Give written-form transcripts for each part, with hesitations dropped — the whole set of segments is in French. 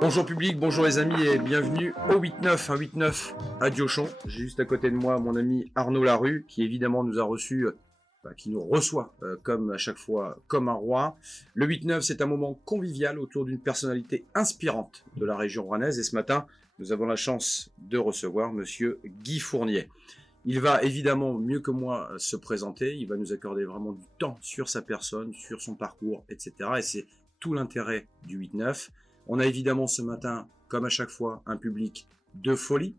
Bonjour public, bonjour les amis et bienvenue au 8-9, un 8-9 à Diochon. J'ai juste à côté de moi mon ami Arnaud Larue qui évidemment nous a reçus, qui nous reçoit comme à chaque fois comme un roi. Le 8-9 c'est un moment convivial autour d'une personnalité inspirante de la région rouennaise et ce matin nous avons la chance de recevoir monsieur Guy Fournier. Il va évidemment mieux que moi se présenter, il va nous accorder vraiment du temps sur sa personne, sur son parcours, etc. Et c'est tout l'intérêt du 8-9. On a évidemment ce matin, comme à chaque fois, un public de folie.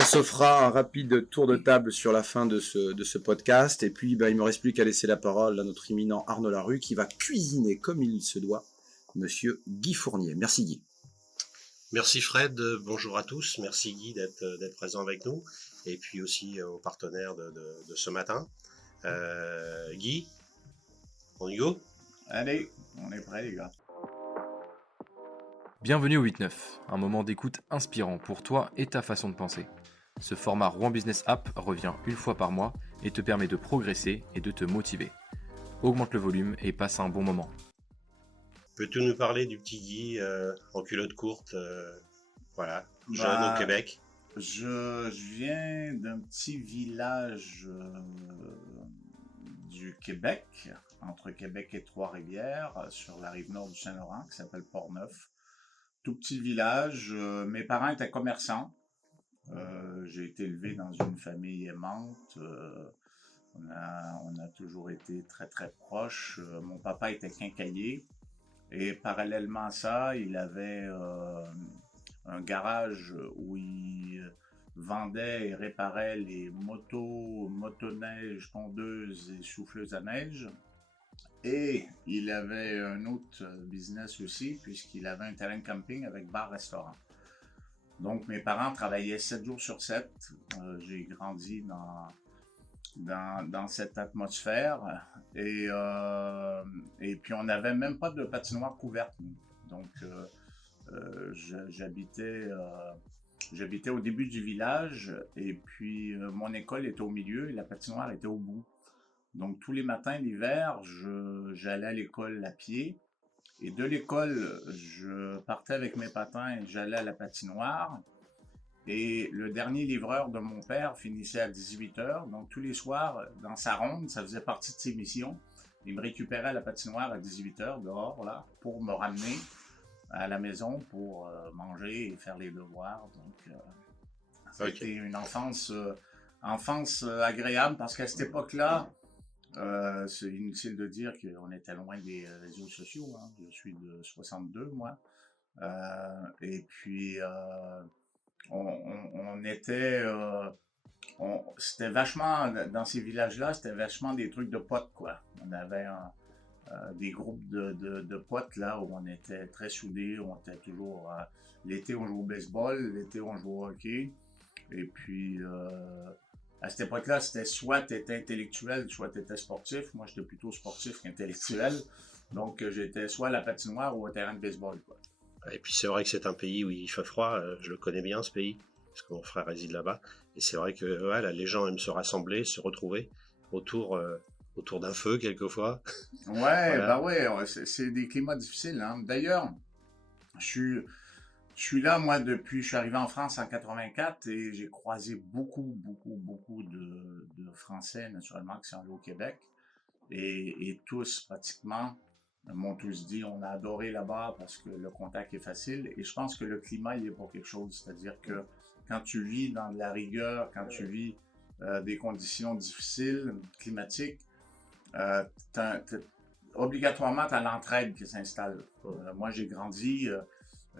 On se fera un rapide tour de table sur la fin de ce podcast. Et puis, il ne me reste plus qu'à laisser la parole à notre éminent Arnaud Larue qui va cuisiner comme il se doit, monsieur Guy Fournier. Merci Guy. Merci Fred, bonjour à tous. Merci Guy d'être présent avec nous. Et puis aussi aux partenaires de ce matin. Guy, on y go ? Allez, on est prêts les gars. Bienvenue au 8-9, un moment d'écoute inspirant pour toi et ta façon de penser. Ce format Rouen Business App revient une fois par mois et te permet de progresser et de te motiver. Augmente le volume et passe un bon moment. Peux-tu nous parler du petit Guy en culotte courte, jeune au Québec ? Je viens d'un petit village du Québec, entre Québec et Trois-Rivières, sur la rive nord du Saint-Laurent, qui s'appelle Portneuf. Tout petit village. Mes parents étaient commerçants. J'ai été élevé dans une famille aimante. On a toujours été très très proches. Mon papa était quincaillier. Et parallèlement à ça, il avait un garage où il vendait et réparait les motoneiges, tondeuses et souffleuses à neige. Et il avait un autre business aussi, puisqu'il avait un terrain de camping avec bar-restaurant. Donc mes parents travaillaient 7 jours sur 7. J'ai grandi dans cette atmosphère et puis on n'avait même pas de patinoire couverte. Donc j'habitais au début du village et puis mon école était au milieu et la patinoire était au bout. Donc tous les matins l'hiver, j'allais à l'école à pied et de l'école, je partais avec mes patins et j'allais à la patinoire. Et le dernier livreur de mon père finissait à 18h. Donc, tous les soirs, dans sa ronde, ça faisait partie de ses missions. Il me récupérait à la patinoire à 18h, dehors, là, pour me ramener à la maison pour manger et faire les devoirs. Donc, c'était une enfance agréable parce qu'à cette époque-là, c'est inutile de dire qu'on était loin des réseaux sociaux. Hein. Je suis de 62, moi. Et puis... c'était vachement, dans ces villages-là, c'était vachement des trucs de potes, quoi. On avait des groupes de potes, là, où on était très soudés, on était toujours... l'été, on jouait au baseball, l'été, on jouait au hockey. Et puis, à cette époque-là, c'était soit tu étais intellectuel, soit tu étais sportif. Moi, j'étais plutôt sportif qu'intellectuel. Donc, j'étais soit à la patinoire ou au terrain de baseball, quoi. Et puis c'est vrai que c'est un pays où il fait froid, je le connais bien ce pays, parce que mon frère réside là-bas. Et c'est vrai que là, les gens aiment se rassembler, se retrouver autour d'un feu quelquefois. Ouais, Voilà. bah ouais, c'est des climats difficiles. Hein. D'ailleurs, je suis là, moi, depuis, je suis arrivé en France en 84 et j'ai croisé beaucoup de Français, naturellement, qui sont allés au Québec. Et tous, pratiquement, m'ont tous dit on a adoré là-bas parce que le contact est facile et je pense que le climat il est pour quelque chose, c'est-à-dire que quand tu vis dans de la rigueur, quand tu vis des conditions difficiles, climatiques, obligatoirement tu as l'entraide qui s'installe. Moi j'ai grandi,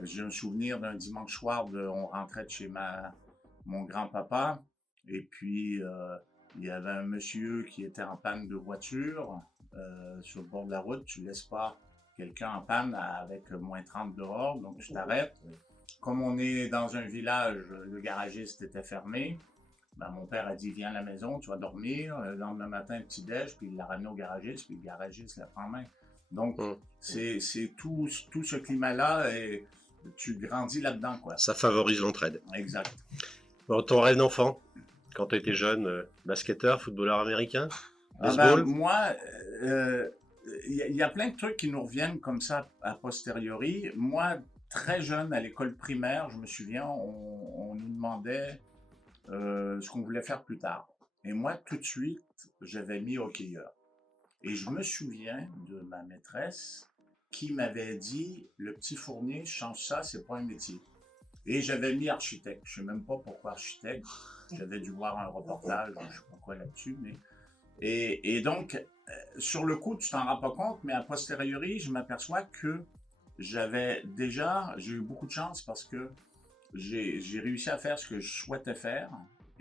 j'ai un souvenir d'un dimanche soir, on rentrait de chez mon grand-papa et puis il y avait un monsieur qui était en panne de voiture. Sur le bord de la route, tu laisses pas quelqu'un en panne avec moins 30 dehors, donc tu t'arrêtes. Comme on est dans un village, le garagiste était fermé. Ben, mon père a dit viens à la maison, tu vas dormir. Le lendemain matin, petit déj, puis il l'a ramené au garagiste, puis le garagiste l'a pris en main. Donc c'est tout ce climat-là et tu grandis là-dedans, quoi. Ça favorise l'entraide. Exact. Bon, ton rêve d'enfant, quand tu étais jeune, basketteur, footballeur américain, baseball ? Moi, y a plein de trucs qui nous reviennent comme ça a posteriori. Moi, très jeune, à l'école primaire, je me souviens, on nous demandait ce qu'on voulait faire plus tard. Et moi, tout de suite, j'avais mis hockeyeur. Et je me souviens de ma maîtresse qui m'avait dit, le petit fournier, change ça, c'est pas un métier. Et j'avais mis architecte. Je sais même pas pourquoi architecte. J'avais dû voir un reportage, je sais pas quoi là-dessus, mais... Et donc, sur le coup, tu t'en rends pas compte, mais a posteriori, je m'aperçois que j'ai eu beaucoup de chance parce que j'ai réussi à faire ce que je souhaitais faire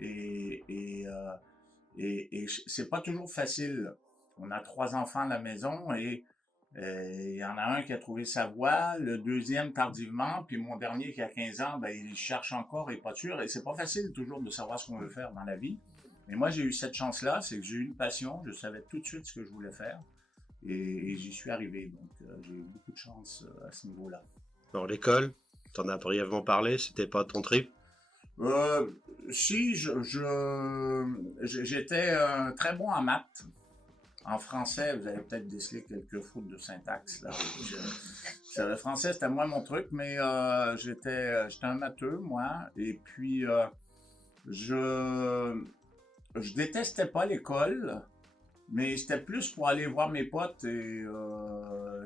et c'est pas toujours facile. On a 3 enfants à la maison et il y en a un qui a trouvé sa voie, le deuxième tardivement, puis mon dernier qui a 15 ans, ben, il cherche encore et pas sûr. Et c'est pas facile toujours de savoir ce qu'on veut faire dans la vie. Mais moi, j'ai eu cette chance-là, c'est que j'ai eu une passion, je savais tout de suite ce que je voulais faire et j'y suis arrivé. Donc, j'ai eu beaucoup de chance à ce niveau-là. Dans l'école, t'en as brièvement parlé, c'était pas ton trip? Si, j'étais très bon en maths. En français, vous avez peut-être décelé quelques fautes de syntaxe. Là. Le français, c'était moins mon truc, mais j'étais un matheux, moi. Et puis, je détestais pas l'école, mais c'était plus pour aller voir mes potes et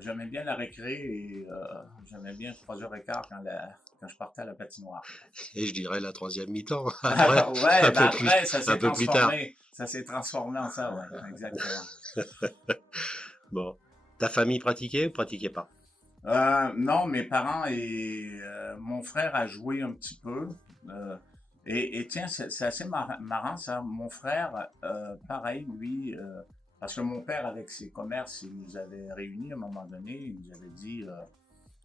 j'aimais bien la récré et j'aimais bien 3h15 quand je partais à la patinoire. Et je dirais la 3e mi-temps. Après, ouais, après ça s'est peu plus tard. transformé. Ça s'est transformé en ça, ouais, exactement. Bon. Ta famille pratiquait ou pratiquait pas? Non, mes parents et mon frère a joué un petit peu. Et tiens, c'est assez marrant ça. Mon frère, pareil, lui, parce que mon père, avec ses commerces, il nous avait réunis à un moment donné. Il nous avait dit,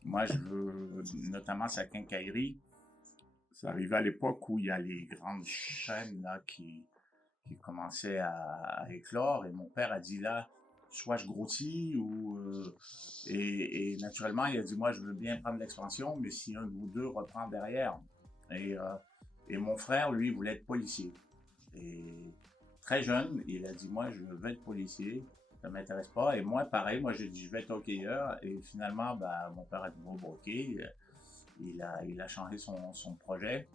moi, je veux, notamment sa quincaillerie. Ça arrivait à l'époque où il y a les grandes chaînes là qui commençaient à éclore. Et mon père a dit là, soit je grossis ou et naturellement, il a dit moi, je veux bien prendre l'expansion, mais si un de vous deux reprend derrière. Et mon frère, lui, voulait être policier. Et très jeune, il a dit, moi, je veux être policier, ça m'intéresse pas. Et moi, pareil, moi, j'ai dit, je vais être hockeyeur. Et finalement, ben, mon père a dit, bon, ok, il a changé son projet.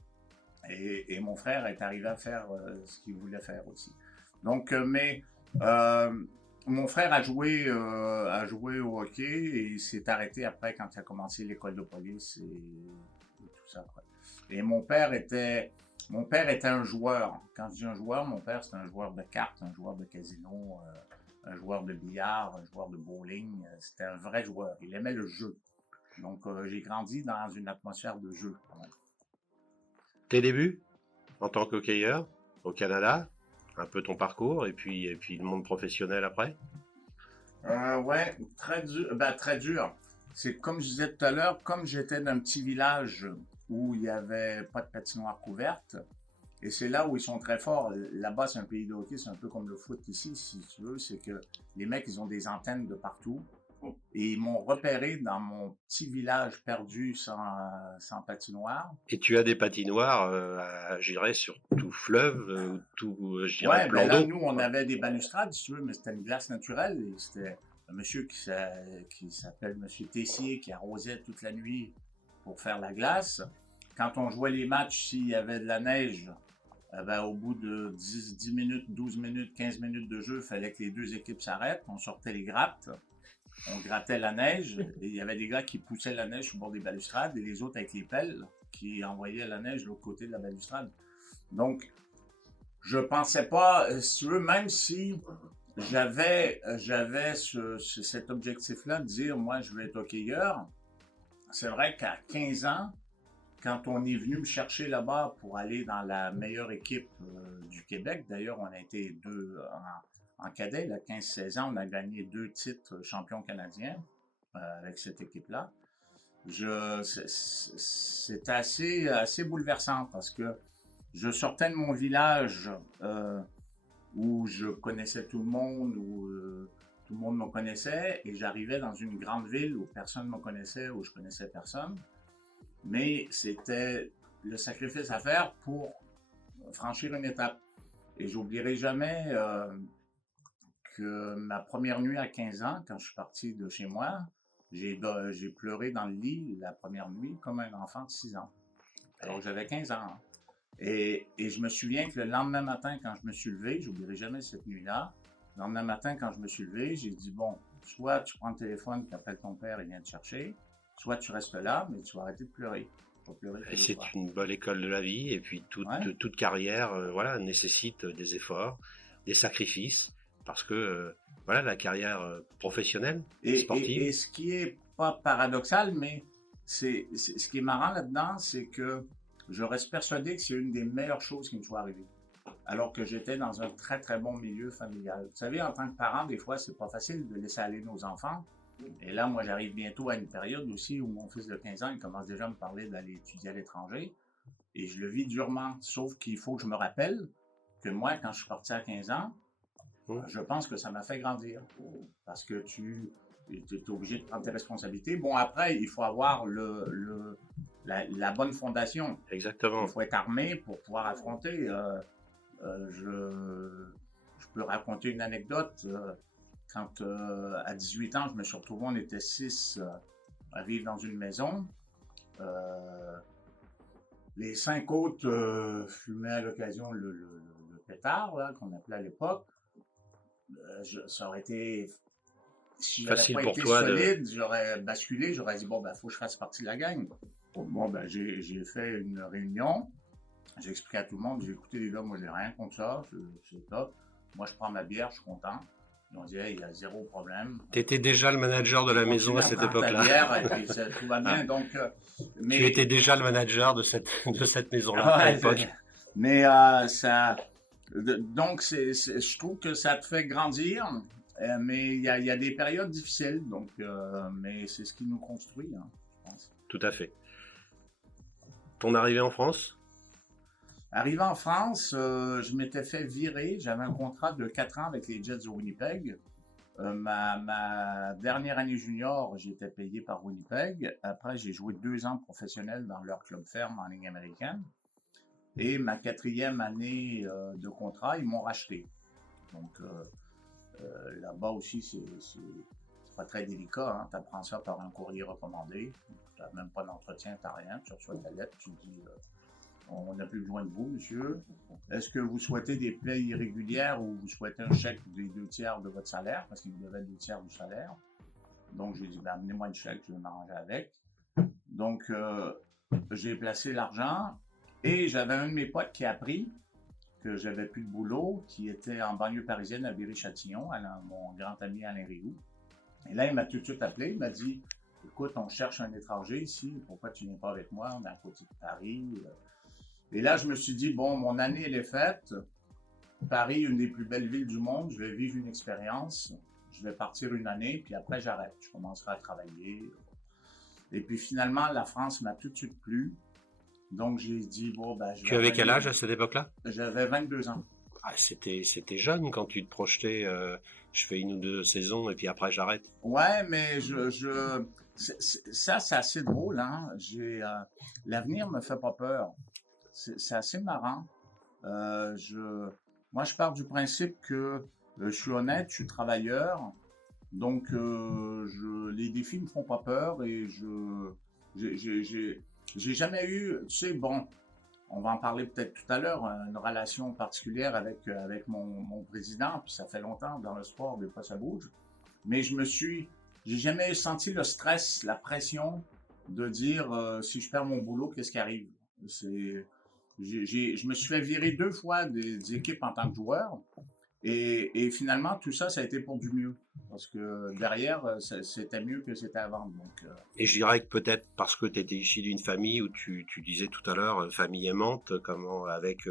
Et mon frère est arrivé à faire ce qu'il voulait faire aussi. Donc, mon frère a joué au hockey et il s'est arrêté après quand il a commencé l'école de police et tout ça, quoi. Et mon père était un joueur. Quand je dis un joueur, mon père c'était un joueur de cartes, un joueur de casino, un joueur de billard, un joueur de bowling. C'était un vrai joueur. Il aimait le jeu. Donc j'ai grandi dans une atmosphère de jeu. Tes débuts en tant qu'hockeyeur au Canada, un peu ton parcours et puis le monde professionnel après? Ouais, très dur. Ben, très dur. C'est comme je disais tout à l'heure, comme j'étais d'un petit village où il n'y avait pas de patinoire couverte. Et c'est là où ils sont très forts. Là-bas, c'est un pays de hockey, c'est un peu comme le foot ici, si tu veux. C'est que les mecs, ils ont des antennes de partout. Et ils m'ont repéré dans mon petit village perdu sans patinoire. Et tu as des patinoires, je dirais, sur tout fleuve, tout, je dirais, Ouais, plan ben là, d'eau. nous, on avait des balustrades, si tu veux, mais c'était une glace naturelle. Et c'était un monsieur qui s'appelle Monsieur Tessier, qui arrosait toute la nuit pour faire la glace. Quand on jouait les matchs, s'il y avait de la neige, ben, au bout de 10 minutes, 12 minutes, 15 minutes de jeu, il fallait que les deux équipes s'arrêtent. On sortait les grattes, on grattait la neige, et il y avait des gars qui poussaient la neige sur le bord des balustrades, et les autres avec les pelles qui envoyaient la neige de l'autre côté de la balustrade. Donc, je pensais pas, si tu veux, même si j'avais cet objectif-là de dire, moi, je vais être hockeyeur, c'est vrai qu'à 15 ans, quand on est venu me chercher là-bas pour aller dans la meilleure équipe du Québec, d'ailleurs, on a été deux en cadet, là, 15-16 ans, on a gagné 2 titres champions canadiens avec cette équipe-là. C'était assez bouleversant parce que je sortais de mon village où je connaissais tout le monde, où tout le monde me connaissait, et j'arrivais dans une grande ville où personne ne me connaissait, où je connaissais personne. Mais c'était le sacrifice à faire pour franchir une étape. Et j'oublierai jamais ma première nuit à 15 ans, quand je suis parti de chez moi, j'ai pleuré dans le lit la première nuit comme un enfant de 6 ans. Alors que j'avais 15 ans. Hein. Et je me souviens que le lendemain matin, quand je me suis levé, j'oublierai jamais cette nuit-là, le lendemain matin, quand je me suis levé, j'ai dit, bon, soit tu prends le téléphone, tu appelles ton père, il vient te chercher, soit tu restes là, mais tu vas arrêter de pleurer. Tu vas pleurer tous Et les c'est soirs. une bonne école de la vie, et puis Ouais. toute carrière voilà, nécessite des efforts, des sacrifices, parce que voilà, la carrière professionnelle, sportive, Et ce qui est pas paradoxal, mais ce qui est marrant là-dedans, c'est que je reste persuadé que c'est une des meilleures choses qui me soit arrivée. Alors que j'étais dans un très très bon milieu familial. Vous savez, en tant que parent, des fois, c'est pas facile de laisser aller nos enfants. Et là, moi, j'arrive bientôt à une période aussi où mon fils de 15 ans, il commence déjà à me parler d'aller étudier à l'étranger. Et je le vis durement. Sauf qu'il faut que je me rappelle que moi, quand je suis parti à 15 ans, je pense que ça m'a fait grandir. Parce que tu es obligé de prendre tes responsabilités. Bon, après, il faut avoir la bonne fondation. exactement. Il faut être armé pour pouvoir affronter. Je peux raconter une anecdote. Quand à 18 ans, je me suis retrouvé, on était 6 à vivre dans une maison. Les 5 autres fumaient à l'occasion le pétard, là, qu'on appelait à l'époque. Ça aurait été, si j'avais Facile pas pour été toi solide, j'aurais basculé, j'aurais dit, bon, ben, faut que je fasse partie de la gang. Bon, ben, j'ai fait une réunion, j'ai expliqué à tout le monde, j'ai écouté les gars, moi, j'ai rien contre ça, c'est top. Moi, je prends ma bière, je suis content. Ils ont dit, hey, il y a zéro problème. Tu étais déjà le manager de la maison à cette époque-là. Bière, et puis tout va bien, donc... mais... Tu étais déjà le manager de cette maison-là à l'époque. Mais ça... Donc, je trouve que ça te fait grandir, mais il y a des périodes difficiles, donc, mais c'est ce qui nous construit, hein, je pense. Tout à fait. Ton arrivée en France? Arrivé en France, je m'étais fait virer. J'avais un contrat de 4 ans avec les Jets de Winnipeg. Ma dernière année junior, j'ai été payé par Winnipeg. Après, j'ai joué 2 ans professionnel dans leur club ferme en ligne américaine. Et ma 4e année de contrat, ils m'ont racheté. Donc, là-bas aussi, c'est pas très délicat. Hein. Tu apprends ça par un courrier recommandé. Tu n'as même pas d'entretien, tu n'as rien. Tu reçois ta lettre, tu dis... on n'a plus besoin de vous, monsieur. Est-ce que vous souhaitez des paies irrégulières ou vous souhaitez un chèque des 2/3 de votre salaire? Parce qu'il me devait 2/3 du salaire. Donc, j'ai dit, ben, amenez-moi le chèque, je vais m'arranger avec. Donc, j'ai placé l'argent et j'avais un de mes potes qui a appris que j'avais plus de boulot, qui était en banlieue parisienne à Viry-Châtillon, mon grand ami Alain Rioux. Et là, il m'a tout de suite appelé, il m'a dit, écoute, on cherche un étranger ici, pourquoi tu viens pas avec moi? On est à côté de Paris. Et là, je me suis dit, bon, mon année, elle est faite. Paris, une des plus belles villes du monde. Je vais vivre une expérience. Je vais partir une année, puis après, j'arrête. Je commencerai à travailler. Et puis finalement, la France m'a tout de suite plu. Donc, j'ai dit, bon, ben... Tu avais quel âge à cette époque-là? J'avais 22 ans. Ah, c'était jeune quand tu te projetais, je fais 1 ou 2 saisons et puis après, j'arrête. Ouais, mais ça, c'est assez drôle, hein. L'avenir me fait pas peur. C'est assez marrant. Moi, je pars du principe que je suis honnête, je suis travailleur, donc les défis me font pas peur et j'ai jamais eu, tu sais, bon, on va en parler peut-être tout à l'heure, une relation particulière avec mon président, puis ça fait longtemps dans le sport, des fois ça bouge, mais j'ai jamais senti le stress, la pression de dire si je perds mon boulot, qu'est-ce qui arrive? Je me suis fait virer 2 fois des équipes en tant que joueur. Et finalement, tout ça, ça a été pour du mieux. Parce que derrière, c'était mieux que c'était avant. Donc, Et je dirais que peut-être parce que tu étais issu d'une famille où tu disais tout à l'heure, famille aimante, avec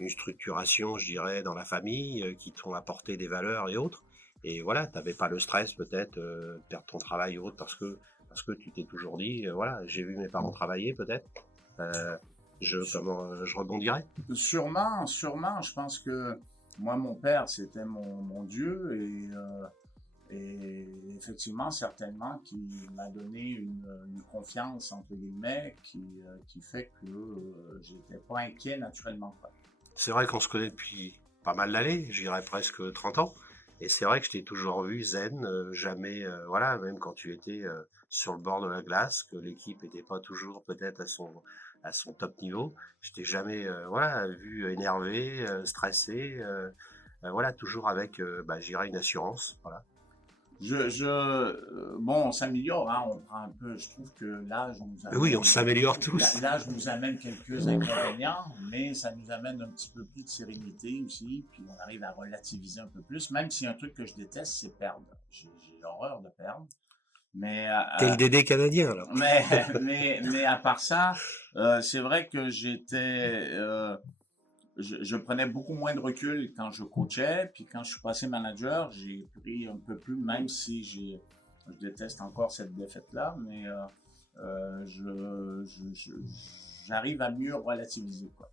une structuration, je dirais, dans la famille, qui t'ont apporté des valeurs et autres. Et voilà, tu n'avais pas le stress peut-être de perdre ton travail ou autre parce que tu t'es toujours dit, voilà, j'ai vu mes parents travailler peut-être. Je rebondirais. Sûrement, je pense que moi, mon père, c'était mon Dieu et effectivement, certainement, qui m'a donné une confiance, entre guillemets, qui fait que j'étais pas inquiet naturellement. C'est vrai qu'on se connaît depuis pas mal d'années, je dirais presque 30 ans. Et c'est vrai que je t'ai toujours vu zen, jamais, voilà, même quand tu étais sur le bord de la glace, que l'équipe n'était pas toujours peut-être à son top niveau. Je t'ai jamais, voilà, vu énervé, stressé, voilà, toujours avec, je dirais une assurance, voilà. Bon, on s'améliore, hein, on prend un peu. Je trouve que l'âge nous Mais oui, amène, on s'améliore tous. l'âge nous amène quelques inconvénients, mais ça nous amène un petit peu plus de sérénité aussi, puis on arrive à relativiser un peu plus. Même si un truc que je déteste, c'est perdre. J'ai horreur de perdre, mais T'es le Dédé canadien, alors. mais à part ça, c'est vrai que je prenais beaucoup moins de recul quand je coachais, puis quand je suis passé manager, j'ai pris un peu plus, même si je déteste encore cette défaite-là, mais j'arrive à mieux relativiser, quoi.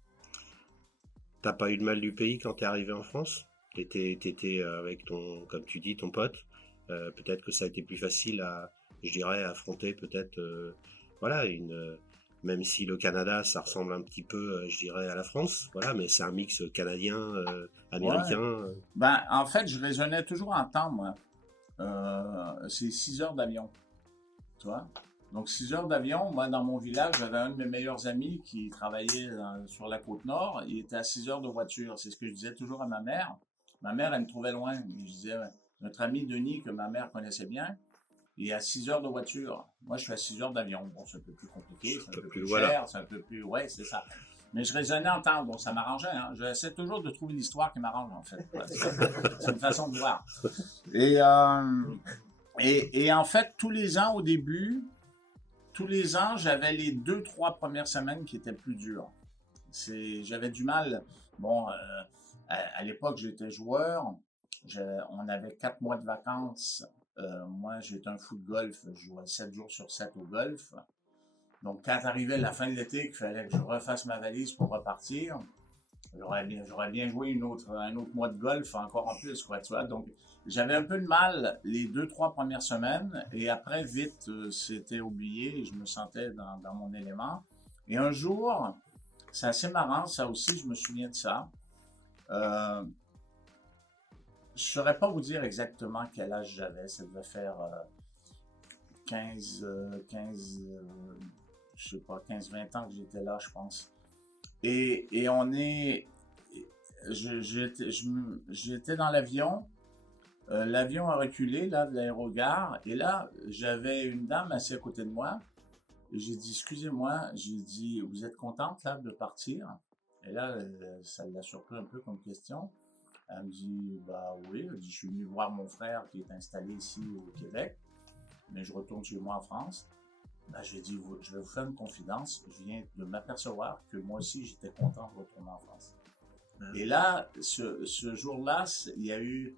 T'as pas eu de mal du pays quand t'es arrivé en France? T'étais avec comme tu dis, ton pote. Peut-être que ça a été plus facile je dirais, affronter peut-être, voilà, même si le Canada, ça ressemble un petit peu, je dirais, à la France, voilà, mais c'est un mix canadien, américain. Ouais. Ben, en fait, je raisonnais toujours en temps, moi. C'est 6 heures d'avion, tu vois. Donc, 6 heures d'avion, moi, dans mon village, j'avais un de mes meilleurs amis qui travaillait sur la côte nord. Il était à 6 heures de voiture. C'est ce que je disais toujours à ma mère. Ma mère, elle me trouvait loin. Je disais, notre ami Denis, que ma mère connaissait bien, il est à 6 heures de voiture. Moi, je suis à 6 heures d'avion. Bon, c'est un peu plus compliqué, c'est un peu plus cher, c'est un peu plus... Ouais, c'est ça. Mais je raisonnais en temps, donc ça m'arrangeait. Hein. J'essaie toujours de trouver l'histoire qui m'arrange, en fait. Ouais, c'est une façon de voir. Et en fait, tous les ans, au début, j'avais les 2-3 premières semaines qui étaient plus dures. J'avais du mal. Bon, à l'époque, j'étais joueur. On avait 4 mois de vacances. Moi, j'étais un fou de golf. Je jouais 7 jours sur 7 au golf. Donc, quand arrivait la fin de l'été, qu'il fallait que je refasse ma valise pour repartir, j'aurais bien joué un autre mois de golf encore en plus, quoi, tu vois. Donc, j'avais un peu de mal les 2-3 premières semaines et après, vite, c'était oublié et je me sentais dans mon élément. Et un jour, c'est assez marrant, ça aussi, je me souviens de ça. Je ne saurais pas vous dire exactement quel âge j'avais. Ça devait faire 15-20 ans que j'étais là, je pense. Et j'étais dans l'avion. L'avion a reculé, là, de l'aérogare. Et là, j'avais une dame assise à côté de moi. Et j'ai dit, excusez-moi, j'ai dit, vous êtes contente, là, de partir? Et là, ça l'a surpris un peu comme question. Elle me dit, bah oui. Elle dit, je suis venu voir mon frère qui est installé ici au Québec, mais je retourne chez moi en France. Ben, je lui ai dit, je vais vous faire une confidence. Je viens de m'apercevoir que moi aussi, j'étais content de retourner en France. Et là, ce jour-là, il y a eu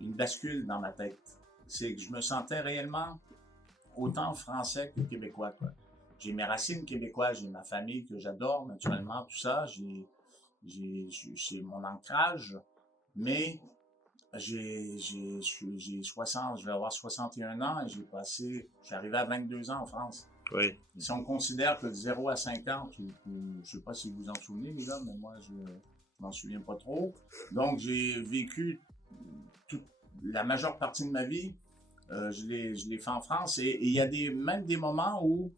une bascule dans ma tête. C'est que je me sentais réellement autant français que québécois, quoi. J'ai mes racines québécoises, j'ai ma famille que j'adore, naturellement, tout ça. C'est mon ancrage, mais j'ai 60, je vais avoir 61 ans et je suis arrivé à 22 ans en France. Oui. Si on considère que de 0 à 50, je sais pas si vous en souvenez, les gars, mais moi, je m'en souviens pas trop. Donc, j'ai vécu la majeure partie de ma vie, je l'ai fait en France. Et il y a même des moments où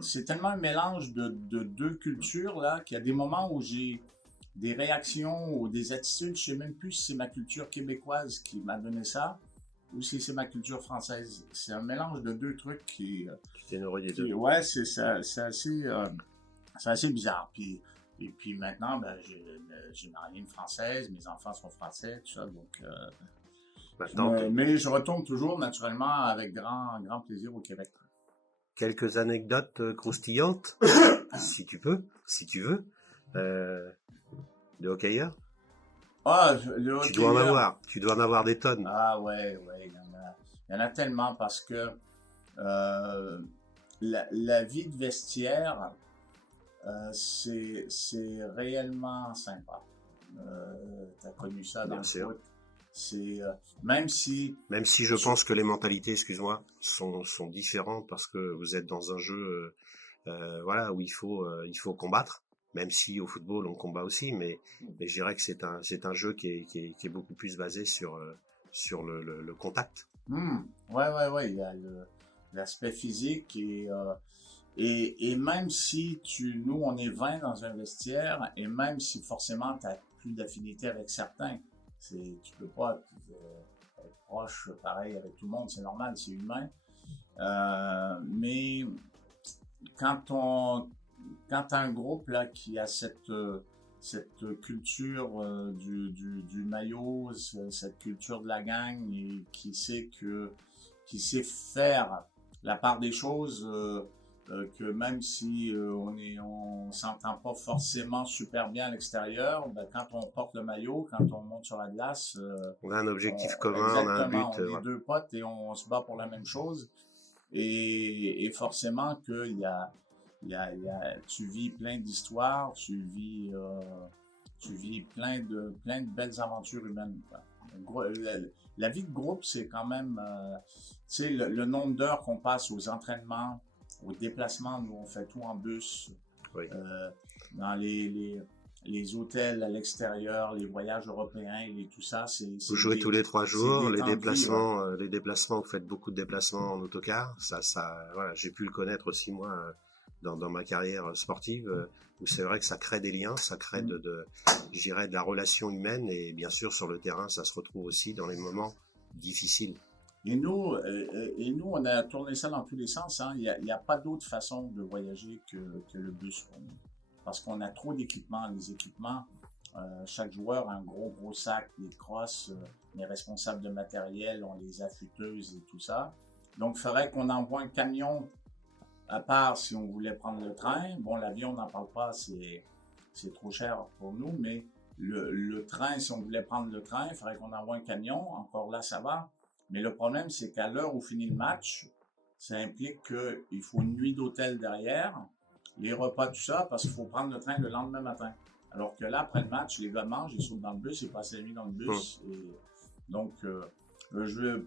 c'est tellement un mélange de deux cultures, là, qu'il y a des moments où j'ai des réactions ou des attitudes, je sais même plus si c'est ma culture québécoise qui m'a donné ça ou si c'est ma culture française. C'est un mélange de deux trucs qui t'es nourri des deux. Ouais, c'est assez bizarre. Et puis maintenant, ben, j'ai marié une Française, mes enfants sont français, tout ça, donc... mais je retourne toujours naturellement avec grand plaisir au Québec. Quelques anecdotes croustillantes, si tu veux, de hockeyeurs. Ah, le hockeyeur. Tu dois en avoir des tonnes. Ah ouais, il y en a tellement parce que la vie de vestiaire, c'est réellement sympa. T'as connu ça dans le foot. C'est même si je pense que les mentalités, excuse-moi, sont différentes parce que vous êtes dans un jeu voilà où il faut combattre, même si au football on combat aussi, mais je dirais que c'est un jeu qui est beaucoup plus basé sur sur le contact. Ouais, il y a l'aspect physique et même si nous, on est 20 dans un vestiaire, et même si forcément tu as plus d'affinité avec certains, tu peux pas être proche pareil avec tout le monde, c'est normal, c'est humain. Mais quand t'as un groupe là qui a cette culture du maillot, cette culture de la gang et qui sait faire la part des choses, que même si on s'entend pas forcément super bien à l'extérieur, ben, quand on porte le maillot, quand on monte sur la glace, On a un objectif commun, on a un exactement, but. on est deux potes et on se bat pour la même chose. Et forcément que tu vis plein d'histoires, tu vis plein de belles aventures humaines, quoi. La vie de groupe, c'est quand même, tu sais, le nombre d'heures qu'on passe aux entraînements, aux déplacements. Nous, on fait tout en bus, Oui. dans les hôtels à l'extérieur, les voyages européens, tout ça, Vous jouez tous les 3 jours, des temps de vie, les déplacements, vous faites beaucoup de déplacements en autocar. Voilà, j'ai pu le connaître aussi moi dans ma carrière sportive, où c'est vrai que ça crée des liens, ça crée je dirais de la relation humaine, et bien sûr sur le terrain, ça se retrouve aussi dans les moments difficiles. Et nous, on a tourné ça dans tous les sens, hein. Il y a pas d'autre façon de voyager que le bus pour nous. Parce qu'on a trop d'équipements. Les équipements, chaque joueur a un gros sac, les crosses, les responsables de matériel ont les affûteuses et tout ça. Donc, il faudrait qu'on envoie un camion à part si on voulait prendre le train. Bon, l'avion, on n'en parle pas, c'est trop cher pour nous, mais le train, si on voulait prendre le train, il faudrait qu'on envoie un camion. Encore là, ça va. Mais le problème, c'est qu'à l'heure où finit le match, ça implique qu'il faut une nuit d'hôtel derrière, les repas, tout ça, parce qu'il faut prendre le train le lendemain matin. Alors que là, après le match, les gars mangent, ils sautent dans le bus, ils passent la nuit dans le bus. Et donc,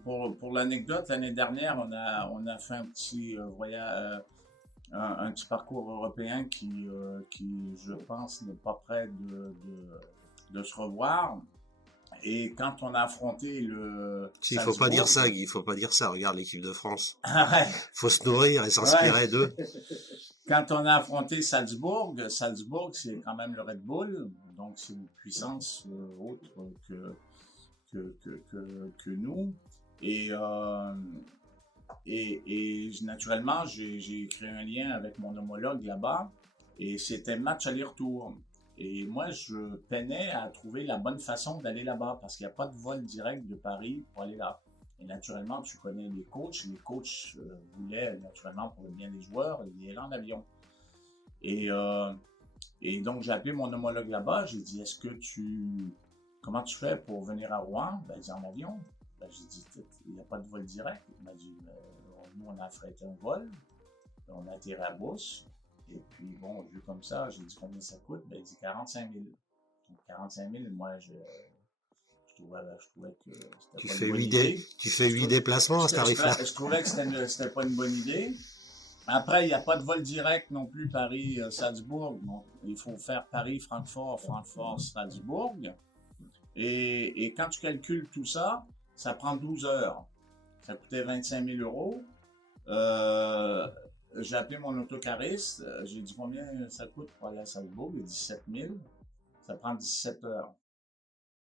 pour l'anecdote, l'année dernière, on a fait un petit voyage, un petit parcours européen qui, je pense, n'est pas prêt de se revoir. Et quand on a affronté Il faut pas dire ça, Guy, il faut pas dire ça. Regarde l'équipe de France. Ouais. Faut se nourrir et s'inspirer d'eux. Quand on a affronté Salzbourg, c'est quand même le Red Bull, donc c'est une puissance autre que nous. Et naturellement, j'ai créé un lien avec mon homologue là-bas, et c'était match aller-retour. Et moi, je peinais à trouver la bonne façon d'aller là-bas, parce qu'il n'y a pas de vol direct de Paris pour aller là. Et naturellement, tu connais les coachs. Les coachs voulaient, naturellement, pour le bien des joueurs, y aller en avion. Et donc, j'ai appelé mon homologue là-bas. J'ai dit, comment tu fais pour venir à Rouen? Ben, il dit, en avion. Ben, j'ai dit, il n'y a pas de vol direct. Il m'a dit, nous, on a affrété un vol. On a atterri à Beauce. Et puis, bon, vu comme ça, j'ai dit, combien ça coûte? Ben, il dit 45 000. Donc, 45 000, moi, je trouvais que c'était pas une bonne idée. Tu fais 8 déplacements à ce tarif-là. Je trouvais que c'était pas une bonne idée. Après, il n'y a pas de vol direct non plus Paris-Salzbourg. Donc, il faut faire Paris-Francfort, Francfort-Salzbourg. Et quand tu calcules tout ça, ça prend 12 heures. Ça coûtait 25 000 €. J'ai appelé mon autocariste. J'ai dit combien ça coûte pour aller à Salzbourg. Il dit 7 000. Ça prend 17 heures.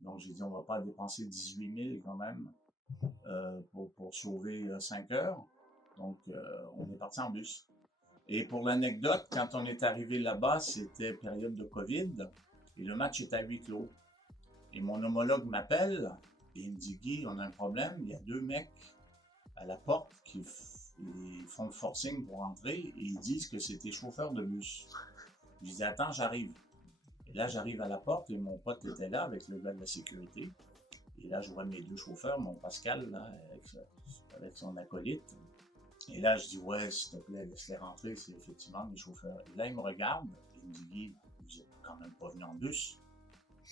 Donc, j'ai dit, on va pas dépenser 18 000 quand même pour sauver 5 heures. Donc, on est parti en bus. Et pour l'anecdote, quand on est arrivé là-bas, c'était période de COVID et le match était à huis clos. Et mon homologue m'appelle et il me dit, Guy, on a un problème. Il y a 2 mecs à la porte qui font le forcing pour entrer et ils disent que c'est des chauffeurs de bus. Je dis, attends, j'arrive. Et là, j'arrive à la porte et mon pote était là avec le gars de la sécurité. Et là, je vois mes 2 chauffeurs, mon Pascal, là, avec son acolyte. Et là, je dis, ouais, s'il te plaît, laisse-les rentrer, c'est effectivement mes chauffeurs. Et là, il me regarde, et il me dit, Guy, vous êtes quand même pas venu en bus?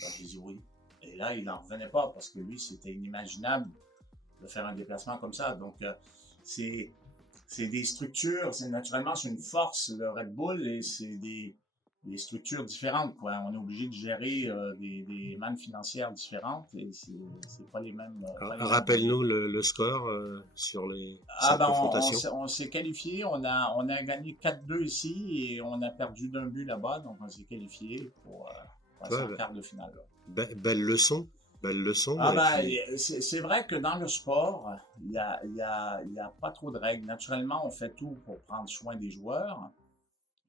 Là, j'ai dit oui. Et là, il n'en revenait pas, parce que lui, c'était inimaginable de faire un déplacement comme ça. Donc, c'est des structures, naturellement, c'est une force, le Red Bull, et c'est des des structures différentes, quoi. On est obligé de gérer des mannes financières différentes et c'est pas les mêmes. Pas les mêmes Rappelle-nous le score sur les Ah 5 ben confrontations. on s'est qualifié, on a gagné 4-2 ici et on a perdu d'un but là-bas, donc on s'est qualifié pour passer Ouais, en quart de finale. Là. belle leçon. Belle leçon. Ah Et ben puis, c'est vrai que dans le sport, il y a pas trop de règles. Naturellement, on fait tout pour prendre soin des joueurs,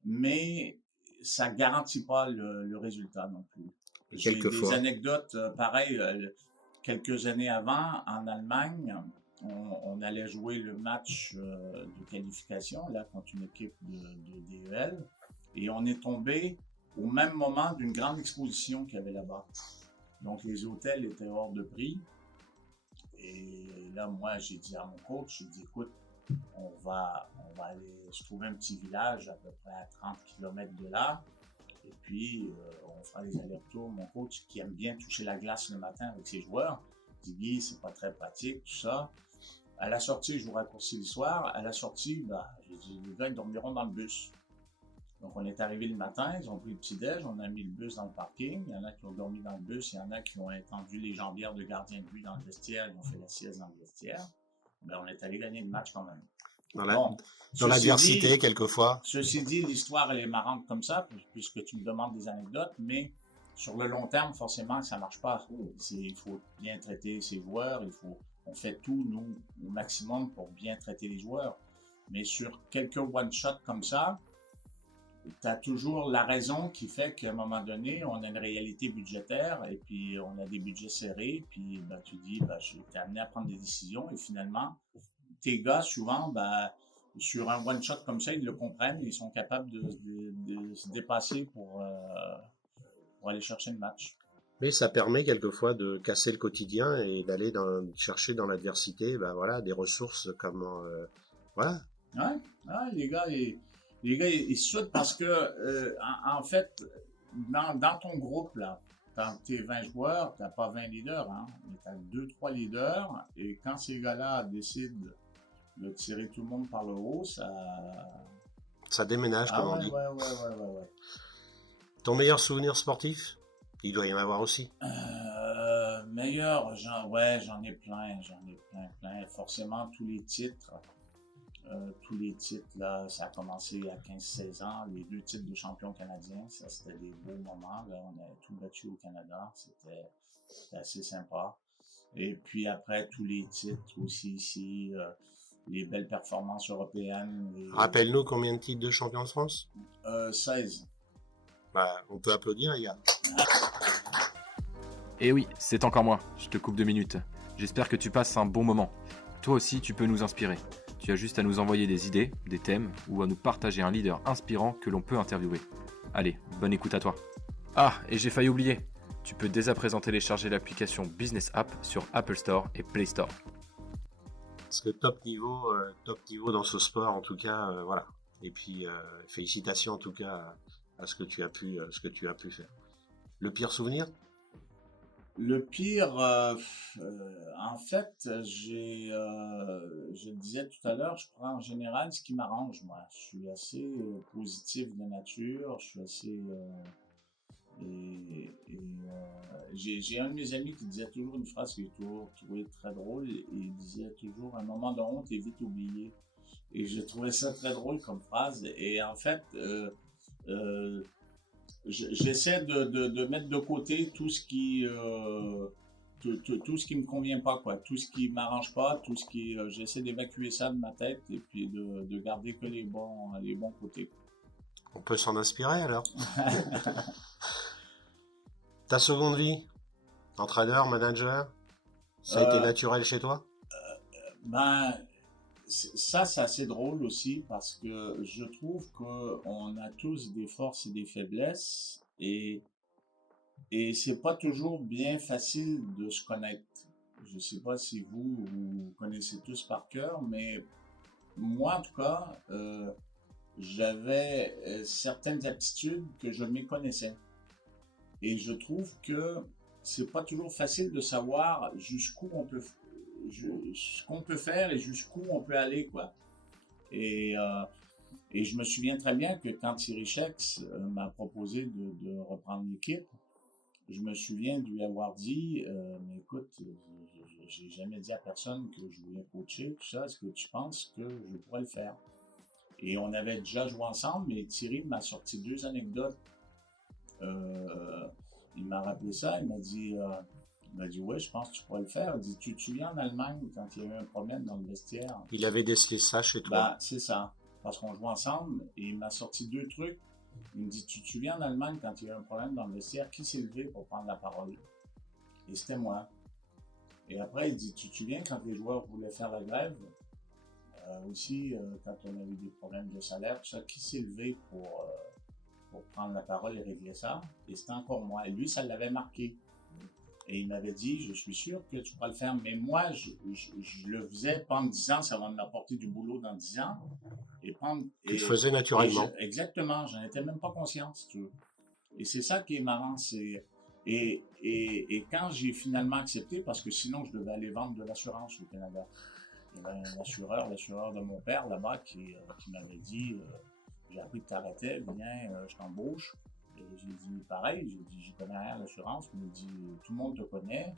mais ça garantit pas le résultat non plus. J'ai des quelquefois. anecdotes pareilles. Quelques années avant, en Allemagne, on allait jouer le match de qualification là contre une équipe de DEL et on est tombé au même moment d'une grande exposition qu'il y avait là-bas. Donc les hôtels étaient hors de prix et là moi j'ai dit à mon coach, j'ai dit écoute, on va aller se trouver un petit village à peu près à 30 km de là. Et puis, on fera les allers-retours. Mon coach, qui aime bien toucher la glace le matin avec ses joueurs, dit Guy, c'est pas très pratique, tout ça. À la sortie, je vous raccourcis l'histoire. À la sortie, j'ai dit, les gars, ils dormiront dans le bus. Donc, on est arrivé le matin, ils ont pris le petit-déj, on a mis le bus dans le parking. Il y en a qui ont dormi dans le bus, il y en a qui ont étendu les jambières de gardien de but dans le vestiaire, ils ont fait la sieste dans le vestiaire. On est allé gagner le match quand même. Dans l'adversité, quelquefois. Ceci dit, l'histoire, elle est marrante comme ça, puisque tu me demandes des anecdotes, mais sur le long terme, forcément, ça marche pas. Il faut bien traiter ses joueurs, on fait tout, nous, au maximum pour bien traiter les joueurs. Mais sur quelques one-shots comme ça, tu as toujours la raison qui fait qu'à un moment donné, on a une réalité budgétaire et puis on a des budgets serrés, puis tu dis, je t'ai amené à prendre des décisions et finalement, tes gars, souvent, sur un one-shot comme ça, ils le comprennent, ils sont capables de se dépasser pour aller chercher le match. Mais ça permet quelquefois de casser le quotidien et d'aller chercher dans l'adversité des ressources comme... voilà. Ouais, les gars, ils sautent parce que, en fait, dans ton groupe, là, quand tu es 20 joueurs, tu n'as pas 20 leaders, hein, mais tu as 2-3 leaders, et quand ces gars-là décident de tirer tout le monde par le haut, ça déménage, comme on dit. Ouais. Ton meilleur souvenir sportif? Il doit y en avoir aussi. Meilleur, j'en ai plein. Forcément, tous les titres, là, ça a commencé à 15-16 ans. Les 2 titres de champion canadien, ça, c'était des beaux moments. Là, on a tout battu au Canada. C'était assez sympa. Et puis après, tous les titres aussi ici, les belles performances européennes. Rappelle-nous combien de titres de champion de France? 16. On peut applaudir, les gars. Et oui, c'est encore moi. Je te coupe 2 minutes. J'espère que tu passes un bon moment. Toi aussi, tu peux nous inspirer. Tu as juste à nous envoyer des idées, des thèmes ou à nous partager un leader inspirant que l'on peut interviewer. Allez, bonne écoute à toi. Ah, et j'ai failli oublier. Tu peux dès à présent télécharger l'application Business App sur Apple Store et Play Store. Parce que top niveau dans ce sport, en tout cas, voilà. Et puis, félicitations en tout cas à ce que tu as pu faire. Le pire souvenir? Le pire, en fait, je le disais tout à l'heure, je prends en général ce qui m'arrange, moi. Je suis assez positif de nature, je suis assez... j'ai un de mes amis qui disait toujours une phrase que j'ai toujours trouvé très drôle, et il disait toujours « Un moment de honte est vite oublié ». Et je trouvais ça très drôle comme phrase, et en fait... j'essaie de mettre de côté tout ce qui tout ce qui me convient pas, quoi, tout ce qui m'arrange pas, tout ce qui j'essaie d'évacuer ça de ma tête et puis de garder que les bons côtés. On peut s'en inspirer alors. Ta seconde vie, entraîneur, manager, ça a été naturel chez toi? Ça, c'est assez drôle aussi parce que je trouve qu'on a tous des forces et des faiblesses et c'est pas toujours bien facile de se connaître. Je sais pas si vous connaissez tous par cœur, mais moi, en tout cas, j'avais certaines aptitudes que je méconnaissais. Et je trouve que c'est pas toujours facile de savoir jusqu'où ce qu'on peut faire et jusqu'où on peut aller, quoi. Et Et je me souviens très bien que quand Thierry Chex m'a proposé de reprendre l'équipe, je me souviens de lui avoir dit, mais écoute, j'ai jamais dit à personne que je voulais coacher, tout ça, est-ce que tu penses que je pourrais le faire? Et on avait déjà joué ensemble, mais Thierry m'a sorti 2 anecdotes. Il m'a rappelé ça, il m'a dit, ouais, je pense que tu pourrais le faire. Il dit, tu te souviens en Allemagne, quand il y a eu un problème dans le vestiaire? Il avait décelé ça chez toi. Bah, c'est ça. Parce qu'on jouait ensemble, et il m'a sorti 2 trucs. Il me dit, tu te souviens en Allemagne, quand il y a eu un problème dans le vestiaire, qui s'est levé pour prendre la parole? Et c'était moi. Et après, il dit, tu te souviens quand les joueurs voulaient faire la grève? Aussi, quand on a eu des problèmes de salaire, tout ça, qui s'est levé pour prendre la parole et régler ça? Et c'était encore moi. Et lui, ça l'avait marqué. Et il m'avait dit, je suis sûr que tu pourras le faire. Mais moi, je le faisais pas en me disant, ça va m'apporter du boulot dans 10 ans. Tu le faisais naturellement. Exactement, j'en étais même pas conscient, si tu veux. Et c'est ça qui est marrant, et quand j'ai finalement accepté, parce que sinon je devais aller vendre de l'assurance au Canada. Il y avait un l'assureur de mon père là-bas qui m'avait dit, j'ai appris que tu arrêtais, viens, je t'embauche. Et j'ai dit pareil, j'ai dit, j'y connais rien à l'assurance. Il me dit, tout le monde te connaît.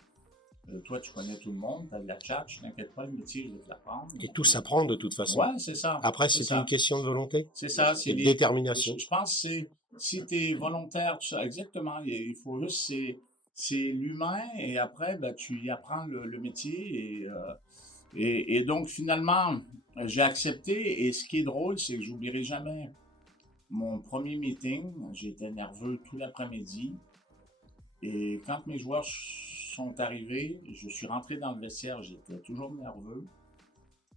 Toi, tu connais tout le monde, tu as de la chat, je t'inquiète pas, le métier, je vais te l'apprendre. Et tout s'apprend de toute façon. Ouais, c'est ça. Après, c'est une question de volonté. C'est ça. C'est de détermination. Je pense que si tu es volontaire, tout ça, exactement. Il faut juste, c'est l'humain, et après, ben, tu y apprends le métier. Et donc, finalement, j'ai accepté. Et ce qui est drôle, c'est que j'oublierai jamais mon premier meeting. J'étais nerveux tout l'après-midi. Et quand mes joueurs sont arrivés, je suis rentré dans le vestiaire, j'étais toujours nerveux.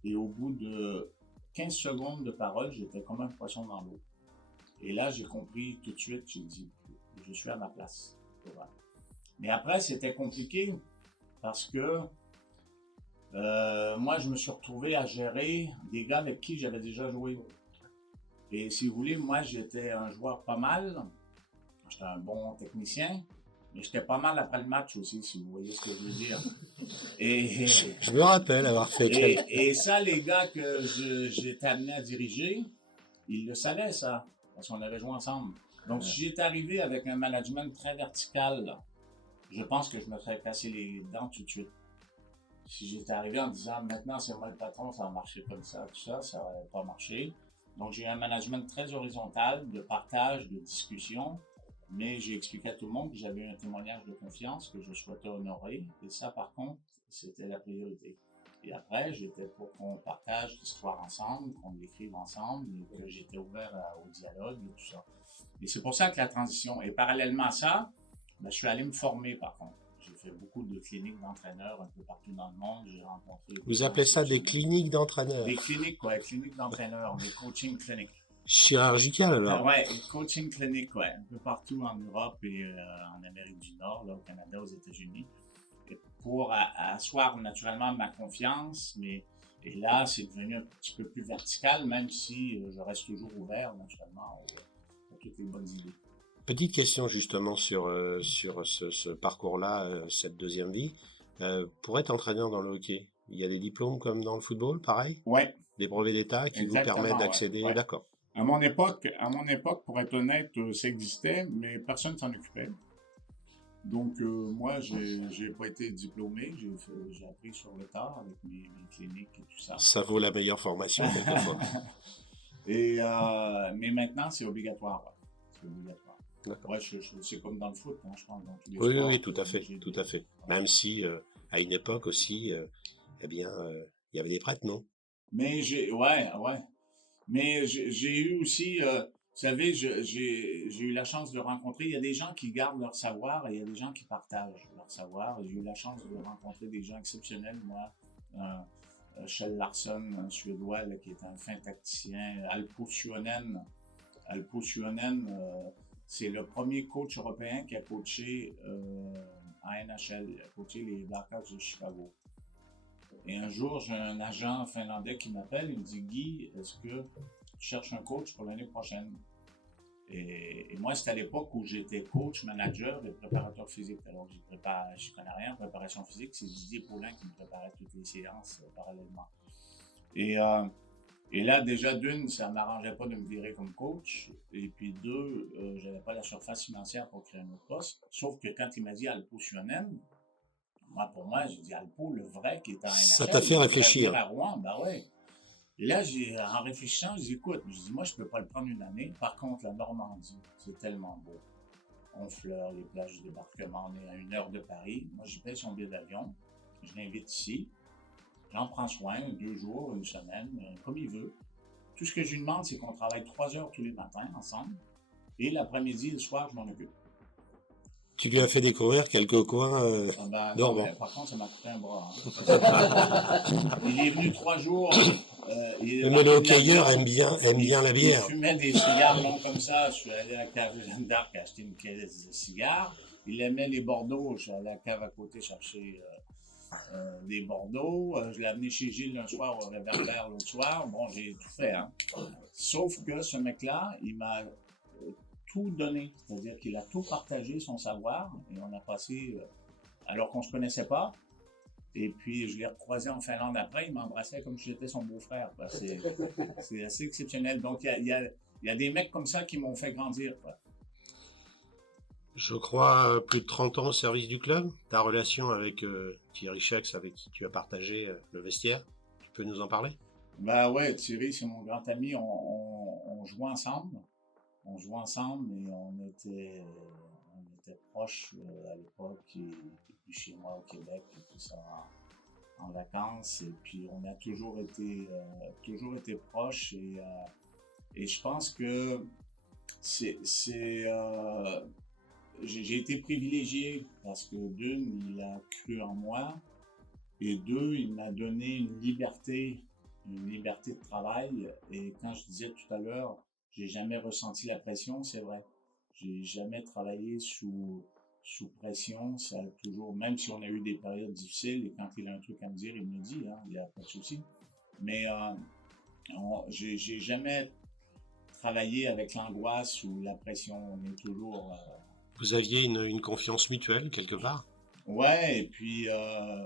Et au bout de 15 secondes de parole, j'étais comme un poisson dans l'eau. Et là, j'ai compris tout de suite, j'ai dit, je suis à ma place. Voilà. Mais après, c'était compliqué parce que moi, je me suis retrouvé à gérer des gars avec qui j'avais déjà joué. Et si vous voulez, moi, j'étais un joueur pas mal. J'étais un bon technicien. Mais j'étais pas mal après le match aussi, si vous voyez ce que je veux dire. Et je me rappelle avoir fait. Et ça, les gars que j'étais amené à diriger, ils le savaient, ça, parce qu'on avait joué ensemble. Donc, si j'étais arrivé avec un management très vertical, je pense que je me serais cassé les dents tout de suite. Si j'étais arrivé en disant, maintenant, c'est moi le patron, ça va marcher comme ça, tout ça, ça n'aurait pas marché. Donc, j'ai eu un management très horizontal, de partage, de discussion. Mais j'ai expliqué à tout le monde que j'avais eu un témoignage de confiance que je souhaitais honorer. Et ça, par contre, c'était la priorité. Et après, j'étais pour qu'on partage l'histoire ensemble, qu'on l'écrive ensemble, et que j'étais ouvert au dialogue et tout ça. Et c'est pour ça que la transition. Et parallèlement à ça, ben, je suis allé me former, par contre. J'ai fait beaucoup de cliniques d'entraîneurs un peu partout dans le monde. J'ai rencontré... Vous appelez ça des cliniques d'entraîneurs? Des cliniques, ouais, cliniques d'entraîneurs, des coaching cliniques. Chirurgical, alors? Ouais, coaching clinique, ouais, un peu partout en Europe et en Amérique du Nord, là, au Canada, aux États-Unis, pour asseoir naturellement ma confiance, et là, c'est devenu un petit peu plus vertical, même si je reste toujours ouvert, naturellement, à toutes les bonnes idées. Petite question, justement, sur ce parcours-là, cette deuxième vie. Pour être entraîneur dans le hockey, il y a des diplômes comme dans le football, pareil? Ouais. Des brevets d'État qui vous permettent d'accéder, ouais. D'accord. À mon époque, pour être honnête, ça existait, mais personne s'en occupait. Donc, moi, j'ai pas été diplômé, j'ai appris sur le tard avec mes cliniques et tout ça. Ça vaut la meilleure formation, quelquefois. Mais maintenant, c'est obligatoire. Ouais. C'est obligatoire. D'accord. Ouais, c'est comme dans le foot, hein, je pense, dans tous les sports. Oui, tout à fait, tout à fait. Même si, à une époque aussi, eh bien, il y avait des prêtres, non? Mais ouais. Mais j'ai eu aussi, vous savez, j'ai eu la chance de rencontrer, il y a des gens qui gardent leur savoir et il y a des gens qui partagent leur savoir. J'ai eu la chance de rencontrer des gens exceptionnels, moi. Kjell Larsson, un Suédois, là, qui est un fin tacticien. Alpo Suonen, c'est le premier coach européen qui a coaché en NHL, il a coaché les Blackhawks de Chicago. Et un jour, j'ai un agent finlandais qui m'appelle, il me dit « Guy, est-ce que tu cherches un coach pour l'année prochaine? » Et moi, c'était à l'époque où j'étais coach, manager et préparateur physique. Alors, je connais rien en préparation physique, c'est Didier Paulin qui me préparait toutes les séances parallèlement. Et Et là, déjà, d'une, ça m'arrangeait pas de me virer comme coach. Et puis deux, j'avais pas la surface financière pour créer un autre poste. Sauf que quand il m'a dit Alpo Suonen, pour moi, j'ai dit Alpo, le vrai qui est en NHL. Ça t'a fait réfléchir. À Rouen, ben ouais. Et là, en réfléchissant, j'ai dit, écoute, moi, je peux pas le prendre une année. Par contre, la Normandie, c'est tellement beau. Honfleur, les plages de débarquement, on est à 1 heure de Paris. Moi, j'y paye son billet d'avion. Je l'invite ici. J'en prends soin, 2 jours, 1 semaine, comme il veut. Tout ce que je lui demande, c'est qu'on travaille 3 heures tous les matins ensemble. Et l'après-midi, le soir, je m'en occupe. Tu lui as fait découvrir quelques coins dormants. Par contre, ça m'a coûté un bras. Hein. Il est venu 3 jours. Mais le hockeyeur aime bien la bière. Il fumait des cigares longs comme ça. Je suis allé à la cave Jeanne d'Arc acheter une caisse de cigares. Il aimait les Bordeaux. Je suis allé à la cave à côté chercher des Bordeaux. Je l'ai amené chez Gilles un soir au Réverbère l'autre soir. Bon, j'ai tout fait. Hein. Sauf que ce mec-là, il m'a tout donné. C'est-à-dire qu'il a tout partagé, son savoir. Et on a passé, alors qu'on ne se connaissait pas. Et puis, je l'ai recroisé en Finlande après. Il m'embrassait comme si j'étais son beau-frère. C'est assez exceptionnel. Donc, il y a des mecs comme ça qui m'ont fait grandir. Quoi. Je crois plus de 30 ans au service du club. Ta relation avec Thierry Chex, avec qui tu as partagé le vestiaire, tu peux nous en parler? Bah ouais, Thierry, c'est mon grand ami. On jouait ensemble. On jouait ensemble et on était proches à l'époque. Et puis chez moi au Québec et tout ça en vacances. Et puis on a toujours été proches. Et je pense que j'ai été privilégié parce que d'une, il a cru en moi et deux, il m'a donné une liberté de travail. Et quand je disais tout à l'heure, j'ai jamais ressenti la pression, c'est vrai. J'ai jamais travaillé sous pression. Ça a toujours, même si on a eu des périodes difficiles et quand il a un truc à me dire, il me le dit, hein, il n'y a pas de souci. Mais j'ai jamais travaillé avec l'angoisse ou la pression. On est toujours Vous aviez une confiance mutuelle, quelque part? Ouais, et puis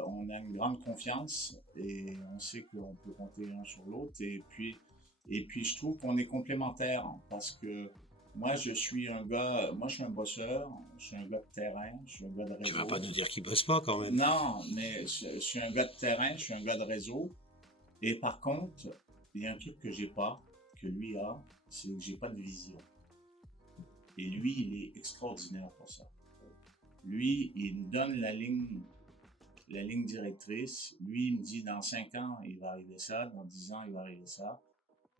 on a une grande confiance et on sait qu'on peut compter l'un sur l'autre. Et puis je trouve qu'on est complémentaires parce que moi, je suis un bosseur, je suis un gars de terrain, je suis un gars de réseau. Tu vas pas nous dire qu'il bosse pas, quand même. Non, mais je suis un gars de terrain, je suis un gars de réseau. Et par contre, il y a un truc que j'ai pas, que lui a, c'est que j'ai pas de vision. Et lui, il est extraordinaire pour ça. Lui, il me donne la ligne directrice. Lui, il me dit, dans 5 ans, il va arriver ça, dans 10 ans, il va arriver ça.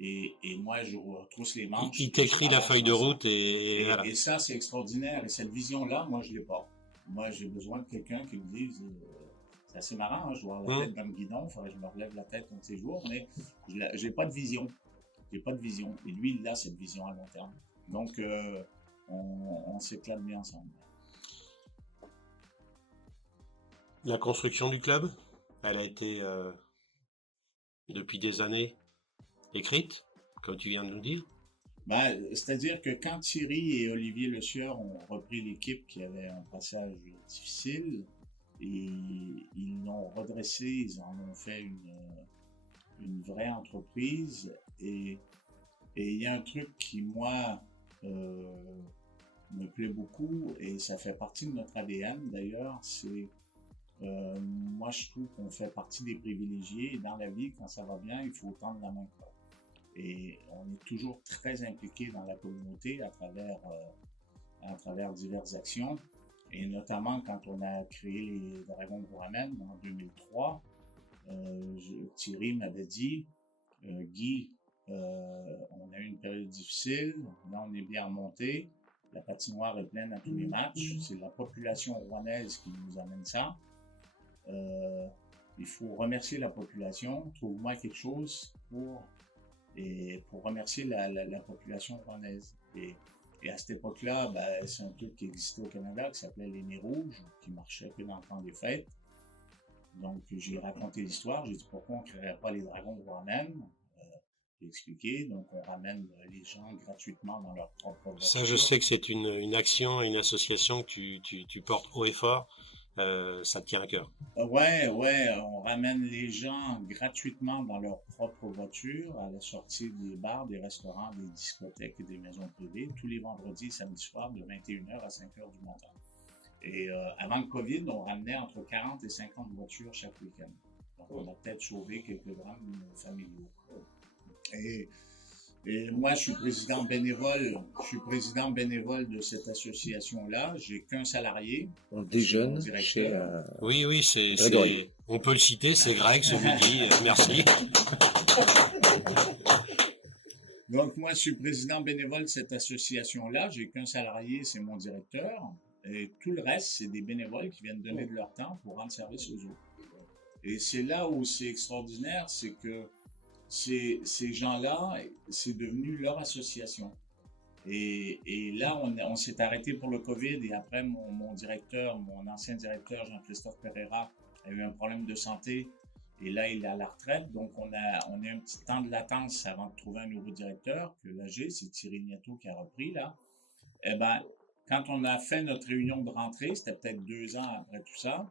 Et moi, je retrousse les manches. Il t'écrit la feuille de route et voilà. Et ça, c'est extraordinaire. Et cette vision-là, moi, je l'ai pas. Moi, j'ai besoin de quelqu'un qui me dise, c'est assez marrant, hein, je dois avoir la tête dans le guidon, il faudrait que je me relève la tête un de ces jours, mais j'ai pas de vision. J'ai pas de vision. Et lui, il a cette vision à long terme. Donc, on s'éclate bien ensemble. La construction du club, elle a été, depuis des années, écrite, comme tu viens de nous dire. C'est-à-dire que quand Thierry et Olivier Le Sieur ont repris l'équipe qui avait un passage difficile, et ils l'ont redressé, ils en ont fait une vraie entreprise. Et il y a un truc qui, moi, me plaît beaucoup, et ça fait partie de notre ADN d'ailleurs, c'est moi je trouve qu'on fait partie des privilégiés, et dans la vie, quand ça va bien, il faut tendre la main. Et on est toujours très impliqué dans la communauté à travers diverses actions. Et notamment quand on a créé les Dragons vous ramènent en 2003, Thierry m'avait dit, Guy, on a eu une période difficile, là on est bien remonté, la patinoire est pleine à tous les matchs, c'est la population rouennaise qui nous amène ça. Il faut remercier la population, trouve-moi quelque chose pour remercier la population rouennaise. Et à cette époque-là, c'est un truc qui existait au Canada qui s'appelait les Nez Rouges, qui marchait que dans le temps des fêtes. Donc j'ai raconté l'histoire, j'ai dit pourquoi on ne créerait pas les Dragons vous ramènent. J'ai expliqué, donc on ramène les gens gratuitement dans leur propre voiture. Ça, je sais que c'est une action, une association que tu portes haut et fort. ça te tient à cœur. Ouais, on ramène les gens gratuitement dans leur propre voiture à la sortie des bars, des restaurants, des discothèques et des maisons privées tous les vendredis et samedis soirs de 21h à 5h du matin. Et avant le COVID, on ramenait entre 40 et 50 voitures chaque week-end. Donc on a peut-être sauvé quelques drames familiaux. Et moi, je suis président bénévole. Je suis président bénévole de cette association-là. J'ai qu'un salarié. On C'est mon déjeune directeur. chez... Oui, Grégory. on peut le citer, c'est Greg ce midi. Merci. Donc, moi, je suis président bénévole de cette association-là. J'ai qu'un salarié, c'est mon directeur. Et tout le reste, c'est des bénévoles qui viennent donner de leur temps pour rendre service aux autres. Et c'est là où c'est extraordinaire, c'est que ces gens-là, c'est devenu leur association. Et là, on s'est arrêté pour le COVID et après, mon directeur, mon ancien directeur, Jean-Christophe Pereira, a eu un problème de santé et là, il est à la retraite. Donc, on a un petit temps de latence avant de trouver un nouveau directeur que l'AG, c'est Thierry Nietto qui a repris là. Eh ben, quand on a fait notre réunion de rentrée, c'était peut-être 2 ans après tout ça,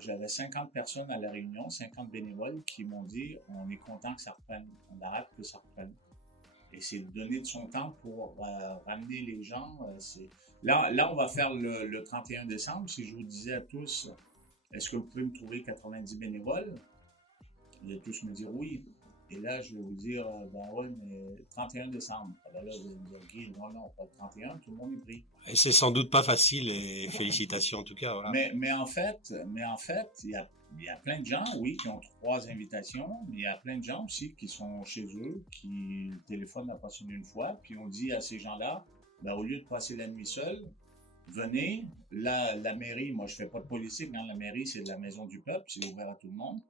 j'avais 50 personnes à la réunion, 50 bénévoles qui m'ont dit « on est content que ça reprenne, on arrête que ça reprenne ». Et c'est de donner de son temps pour ramener les gens. Là, on va faire le 31 décembre. Si je vous disais à tous, est-ce que vous pouvez me trouver 90 bénévoles? Vous allez tous me dire oui. Et là, je vais vous dire, oui, mais 31 décembre. Alors là, vous allez me dire, Guy, non, pas le 31, tout le monde est pris. Et c'est sans doute pas facile et félicitations en tout cas. Voilà. Mais en fait, il y a plein de gens, oui, qui ont 3 invitations, mais il y a plein de gens aussi qui sont chez eux, qui le téléphone n'a pas sonné une fois, puis on dit à ces gens-là, au lieu de passer la nuit seul, venez. Là, la mairie, moi je fais pas de politique, hein, la mairie c'est de la maison du peuple, c'est ouvert à tout le monde.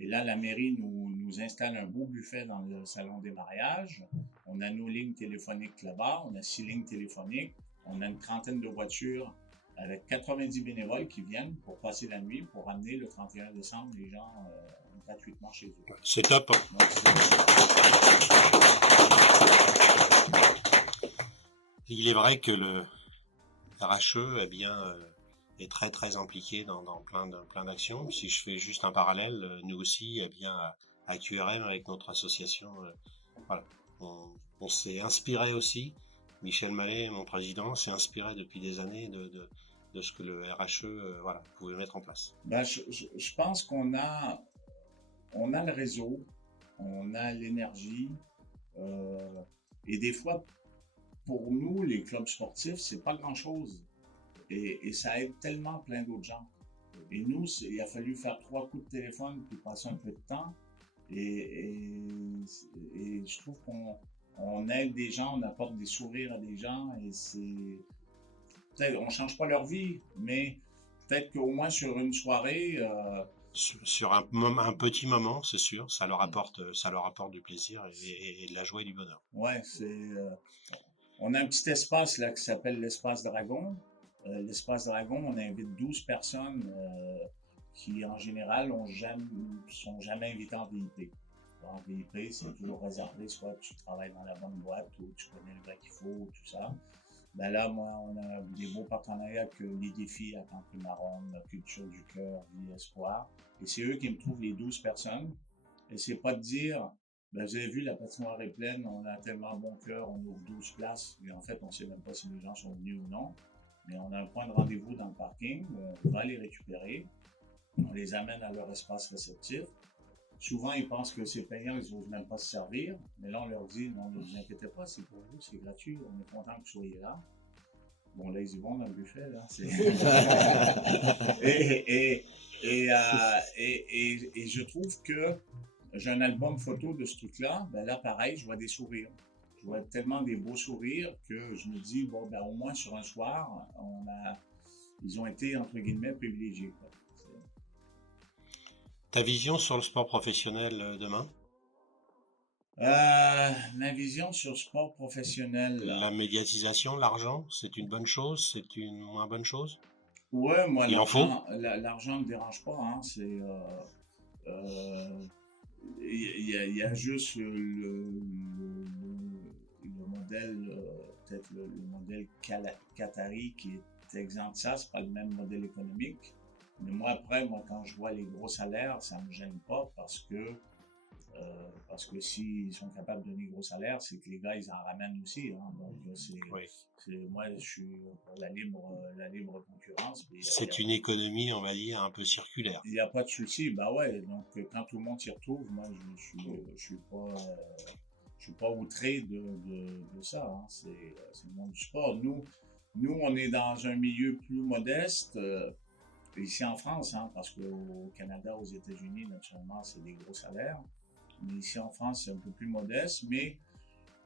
Et là, la mairie nous installe un beau buffet dans le salon des mariages. On a nos lignes téléphoniques là-bas, on a 6 lignes téléphoniques, on a une trentaine de voitures avec 90 bénévoles qui viennent pour passer la nuit, pour ramener le 31 décembre les gens gratuitement chez eux. C'est top. Donc, Il est vrai que le RHE est très très impliqué dans plein d'actions. Si je fais juste un parallèle, nous aussi, à QRM avec notre association, voilà, on s'est inspiré aussi. Michel Mallet, mon président, s'est inspiré depuis des années de ce que le RHE pouvait mettre en place. Je pense qu'on a le réseau, on a l'énergie, et des fois, pour nous, les clubs sportifs, c'est pas grand-chose. Et ça aide tellement plein d'autres gens. Et nous, il a fallu faire 3 coups de téléphone puis passer un peu de temps. Et je trouve qu'on aide des gens, on apporte des sourires à des gens. Et peut-être, on change pas leur vie, mais peut-être qu'au moins sur une soirée... Sur un petit moment, c'est sûr, ça leur apporte du plaisir et de la joie et du bonheur. Ouais, on a un petit espace là qui s'appelle l'Espace Dragon. L'Espace Dragon, on invite 12 personnes qui, en général, sont jamais invitées en VIP. En VIP, c'est toujours réservé, soit tu travailles dans la bonne boîte ou tu connais le gars qu'il faut, tout ça. Là, moi, on a des beaux partenariats avec les défis à Campri-Marron, la Culture du Cœur, Vie Espoir. Et c'est eux qui me trouvent les 12 personnes. Et c'est pas de dire, vous avez vu, la patinoire est pleine, on a tellement bon cœur, on ouvre 12 places. Mais en fait, on sait même pas si les gens sont venus ou non. Mais on a un point de rendez-vous dans le parking, on va les récupérer, on les amène à leur espace réceptif. Souvent, ils pensent que c'est payant, ils n'osent même pas se servir, mais là, on leur dit, non, ne vous inquiétez pas, c'est pour vous, c'est gratuit, on est content que vous soyez là. Bon, là, ils y vont dans le buffet, là. Et je trouve que j'ai un album photo de ce truc-là, là, pareil, je vois des sourires. Je vois tellement des beaux sourires que je me dis, au moins sur un soir, ils ont été, entre guillemets, privilégiés. Quoi. Ta vision sur le sport professionnel demain? Ma vision sur le sport professionnel... La médiatisation, l'argent, c'est une bonne chose, c'est une moins bonne chose? Ouais, moi, l'argent ne me dérange pas. Hein, il y a juste le modèle, peut-être le modèle qatari qui est exempt de ça, c'est pas le même modèle économique. Mais moi, quand je vois les gros salaires, ça me gêne pas parce que s'ils sont capables de donner gros salaires, c'est que les gars, ils en ramènent aussi. Hein. Donc, moi, je suis pour la libre concurrence. C'est une économie, on va dire, un peu circulaire. Il n'y a pas de souci. Bah ouais, donc quand tout le monde s'y retrouve, moi, je suis pas outré de ça. Hein. C'est le monde du sport. Nous, on est dans un milieu plus modeste. Ici en France, hein, parce qu'au Canada, aux États-Unis, naturellement, c'est des gros salaires. Mais ici en France, c'est un peu plus modeste. Mais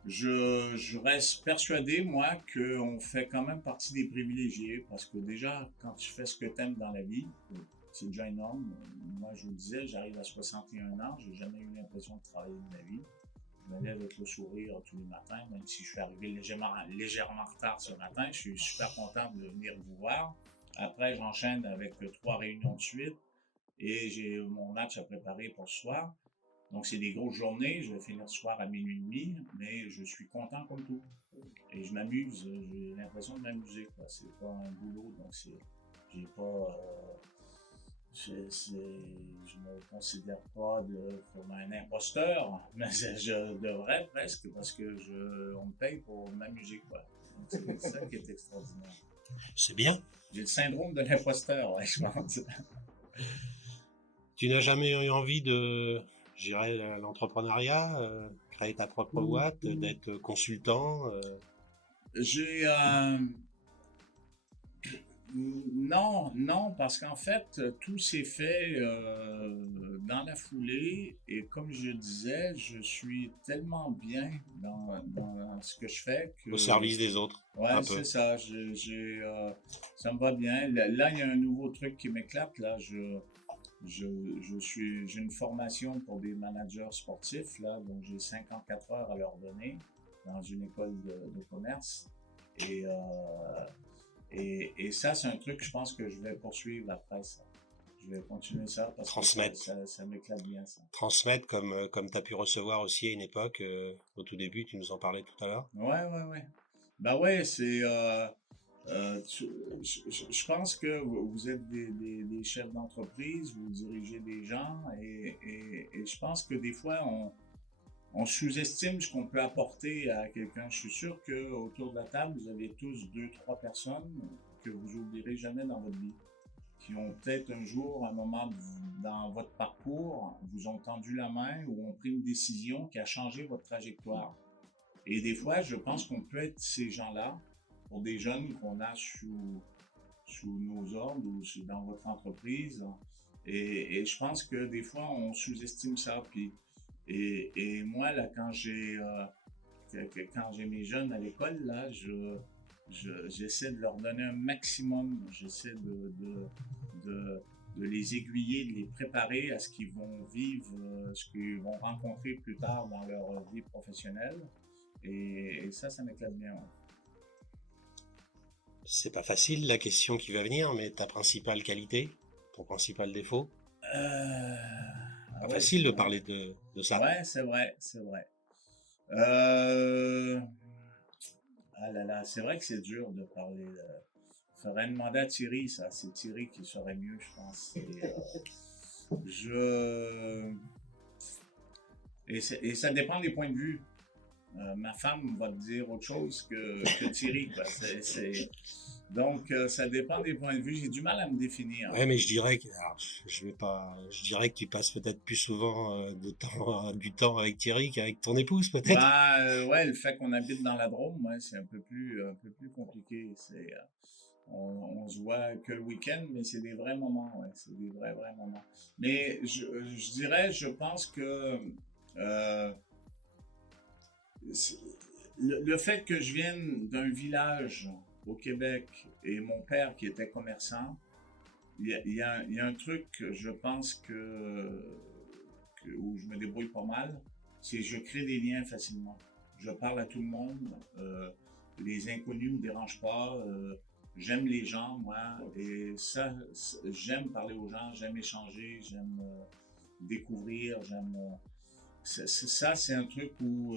je reste persuadé, moi, qu'on fait quand même partie des privilégiés. Parce que déjà, quand tu fais ce que tu aimes dans la vie, c'est déjà énorme. Moi, je vous le disais, j'arrive à 61 ans. J'ai jamais eu l'impression de travailler de ma vie. Je me lève avec le sourire tous les matins, même si je suis arrivé légèrement en retard ce matin. Je suis super content de venir vous voir. Après, j'enchaîne avec 3 réunions de suite et j'ai mon match à préparer pour ce soir. Donc, c'est des grosses journées. Je vais finir ce soir à minuit et demi, mais je suis content comme tout. Et je m'amuse. J'ai l'impression de m'amuser. C'est pas un boulot, donc j'ai pas... je me considère pas comme un imposteur, mais je devrais presque parce que on me paye pour m'amuser, quoi. Donc, c'est ça qui est extraordinaire. C'est bien. J'ai le syndrome de l'imposteur, ouais, je pense. Tu n'as jamais eu envie de gérer l'entrepreneuriat, créer ta propre boîte, d'être consultant J'ai non, parce qu'en fait, tout s'est fait dans la foulée et comme je disais, je suis tellement bien dans ce que je fais que... au service des autres. Ouais, c'est ça. Ça me va bien. Là, il y a un nouveau truc qui m'éclate. Là, j'ai une formation pour des managers sportifs. Là, donc j'ai 54 heures à leur donner dans une école de commerce. Et ça, c'est un truc que je pense que je vais poursuivre après ça. Je vais continuer ça parce Transmettre. que ça m'éclate bien, ça. Transmettre comme tu as pu recevoir aussi à une époque, au tout début, tu nous en parlais tout à l'heure. Ouais. Ben ouais, c'est... je pense que vous êtes des chefs d'entreprise, vous dirigez des gens et je pense que des fois, on sous-estime ce qu'on peut apporter à quelqu'un. Je suis sûr qu'autour de la table, vous avez tous 2-3 personnes que vous oublierez jamais dans votre vie, qui ont peut-être un jour, un moment dans votre parcours, vous ont tendu la main ou ont pris une décision qui a changé votre trajectoire. Et des fois, je pense qu'on peut être ces gens-là pour des jeunes qu'on a sous nos ordres ou dans votre entreprise. Et je pense que des fois, on sous-estime ça. Et moi, là, quand j'ai mes jeunes à l'école, là, j'essaie de leur donner un maximum. J'essaie de les aiguiller, de les préparer à ce qu'ils vont vivre, ce qu'ils vont rencontrer plus tard dans leur vie professionnelle. Et ça m'éclate bien. Ouais. C'est pas facile la question qui va venir, mais ta principale qualité, ton principal défaut. Pas facile de parler de ça. Ouais, c'est vrai. Ah là là, c'est vrai que c'est dur de parler. Faudrait demander à Thierry, ça. C'est Thierry qui saurait mieux, je pense. Et ça dépend des points de vue. Ma femme va te dire autre chose que Thierry, quoi. Donc, ça dépend des points de vue. J'ai du mal à me définir. Ouais, mais je dirais que tu passes peut-être plus souvent du temps avec Thierry qu'avec ton épouse, peut-être. Bah, ouais, le fait qu'on habite dans la Drôme, ouais, c'est un peu plus compliqué. On se voit que le week-end, mais c'est des vrais moments, ouais. C'est des vrais moments. Mais je dirais, je pense que le fait que je vienne d'un village au Québec et mon père qui était commerçant, il y a un truc que je pense où je me débrouille pas mal, c'est que je crée des liens facilement. Je parle à tout le monde, les inconnus me dérangent pas, j'aime les gens, moi, et ça, j'aime parler aux gens, j'aime échanger, j'aime découvrir, ça, c'est un truc où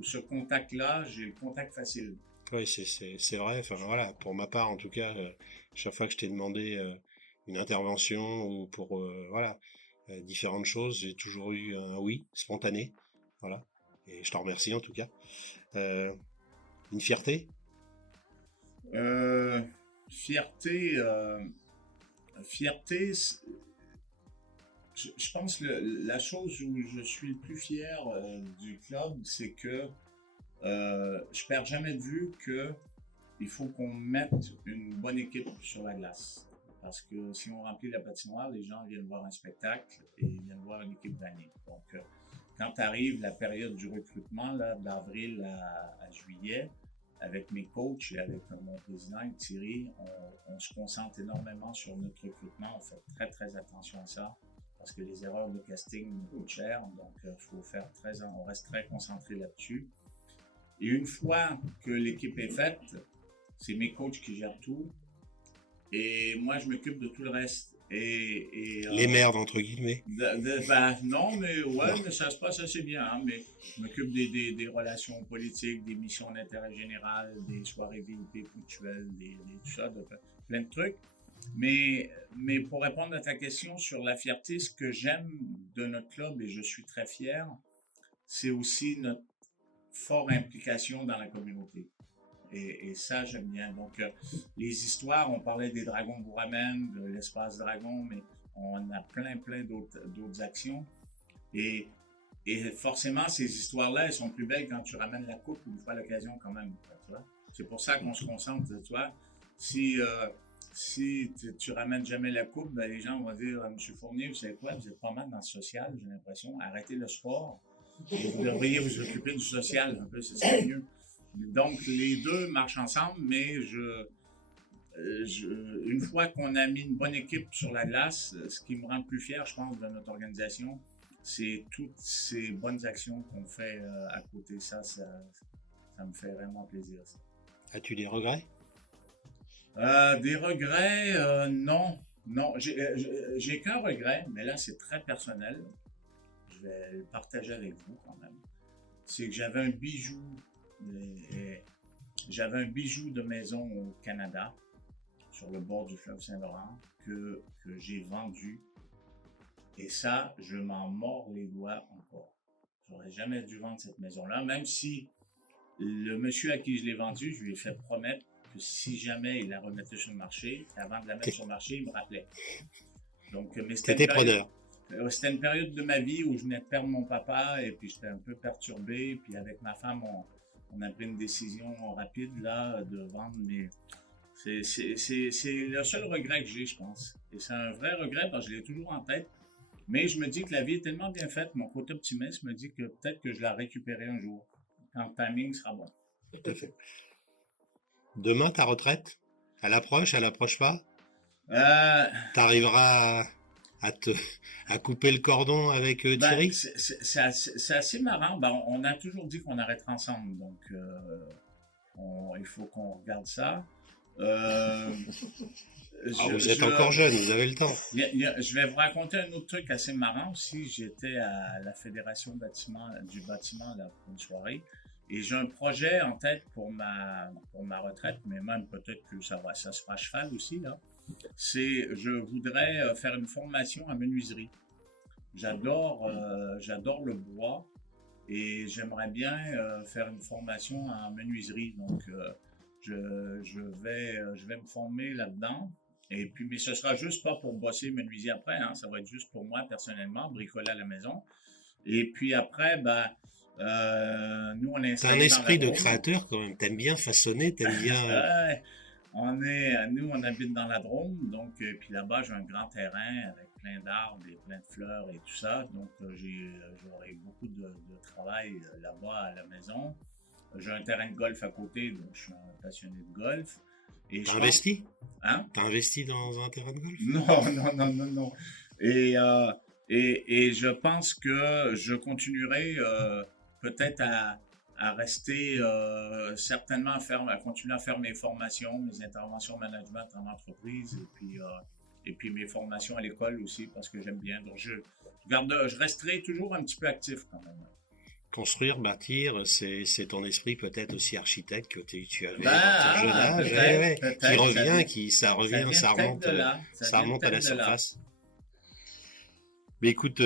ce contact-là, j'ai le contact facile. Ouais, c'est vrai. Enfin voilà, pour ma part en tout cas, chaque fois que je t'ai demandé une intervention ou pour voilà différentes choses, j'ai toujours eu un oui spontané. Voilà. Et je t'en remercie en tout cas. Euh, une fierté? Euh, fierté, fierté, je pense que la chose où je suis le plus fier du club, c'est que je perds jamais de vue que il faut qu'on mette une bonne équipe sur la glace. Parce que si on remplit la patinoire, les gens viennent voir un spectacle et ils viennent voir une équipe gagner. Donc, quand arrive la période du recrutement, là, d'avril à juillet, avec mes coachs et avec mon président Thierry, on se concentre énormément sur notre recrutement. On fait très, très attention à ça parce que les erreurs de casting nous coûtent cher. Donc, on reste très concentré là-dessus. Et une fois que l'équipe est faite, c'est mes coachs qui gèrent tout. Et moi, je m'occupe de tout le reste. Les merdes, entre guillemets. Non, mais ouais, mais ça se passe assez bien. Hein, mais je m'occupe des relations politiques, des missions d'intérêt général, des soirées VIP ponctuelles, tout ça, plein de trucs. Mais pour répondre à ta question sur la fierté, ce que j'aime de notre club, et je suis très fier, c'est aussi notre forte implication dans la communauté. Et ça, j'aime bien. Donc, les histoires, on parlait des Dragons de Bouramen, de l'espace Dragon, mais on a plein d'autres actions. Et forcément, ces histoires-là, elles sont plus belles quand tu ramènes la coupe une fois à l'occasion quand même. Tu vois? C'est pour ça qu'on se concentre, tu vois. Si tu ramènes jamais la coupe, ben, les gens vont dire, Monsieur Fournier, vous savez quoi, vous êtes pas mal dans le social, j'ai l'impression. Arrêtez le sport. Et vous devriez vous occuper du social un peu, c'est ça mieux. Donc, les deux marchent ensemble, mais une fois qu'on a mis une bonne équipe sur la glace, ce qui me rend le plus fier, je pense, de notre organisation, c'est toutes ces bonnes actions qu'on fait à côté. Ça me fait vraiment plaisir. Ça. As-tu des regrets? Des regrets, non. Non, j'ai qu'un regret, mais là, c'est très personnel. Je vais le partager avec vous quand même. C'est que j'avais un bijou de maison au Canada, sur le bord du fleuve Saint-Laurent, que j'ai vendu. Et ça, je m'en mords les doigts encore. J'aurais jamais dû vendre cette maison-là, même si le monsieur à qui je l'ai vendu, je lui ai fait promettre que si jamais il la remettait sur le marché, avant de la mettre sur le marché, il me rappelait. Donc, mais c'était preneur. C'était une période de ma vie où je venais de perdre mon papa et puis j'étais un peu perturbé. Puis avec ma femme, on a pris une décision rapide là de vendre. Mais c'est le seul regret que j'ai, je pense. Et c'est un vrai regret parce que je l'ai toujours en tête. Mais je me dis que la vie est tellement bien faite, mon côté optimiste me dit que peut-être que je la récupérerai un jour, quand le timing sera bon. Tout à fait. Demain, ta retraite, elle approche pas? T'arriveras à couper le cordon avec Thierry? C'est assez marrant. On a toujours dit qu'on arrêterait ensemble, donc il faut qu'on regarde ça. Vous êtes encore jeune, vous avez le temps. Je vais vous raconter un autre truc assez marrant aussi. J'étais à la Fédération du bâtiment là, pour une soirée. Et j'ai un projet en tête pour ma retraite, mais même peut-être que ça se fera à cheval aussi, là. Je voudrais faire une formation en menuiserie. J'adore le bois et j'aimerais bien faire une formation en menuiserie. Donc, je vais me former là-dedans. Et puis, mais ce sera juste pas pour bosser menuisier après, hein. Ça va être juste pour moi personnellement, bricoler à la maison. Et puis après, nous on est. T'as un esprit de créateur quand même. T'aimes bien façonner, t'aimes bien. Nous on habite dans la Drôme, donc puis là-bas j'ai un grand terrain avec plein d'arbres et plein de fleurs et tout ça. Donc j'aurai beaucoup de travail là-bas à la maison. J'ai un terrain de golf à côté, donc je suis un passionné de golf. T'as investi? Hein? T'as investi dans un terrain de golf? Non. Et je pense que je continuerai peut-être à rester certainement à continuer à faire mes formations, mes interventions management en entreprise et puis mes formations à l'école aussi parce que j'aime bien. Donc je resterai toujours un petit peu actif quand même. Construire, bâtir, c'est ton esprit peut-être aussi architecte que tu avais Bah, à ton jeune âge, peut-être, qui revient, ça revient, ça vient remonte, peut-être de là. ça remonte à la vient peut-être de là. surface. Mais écoute,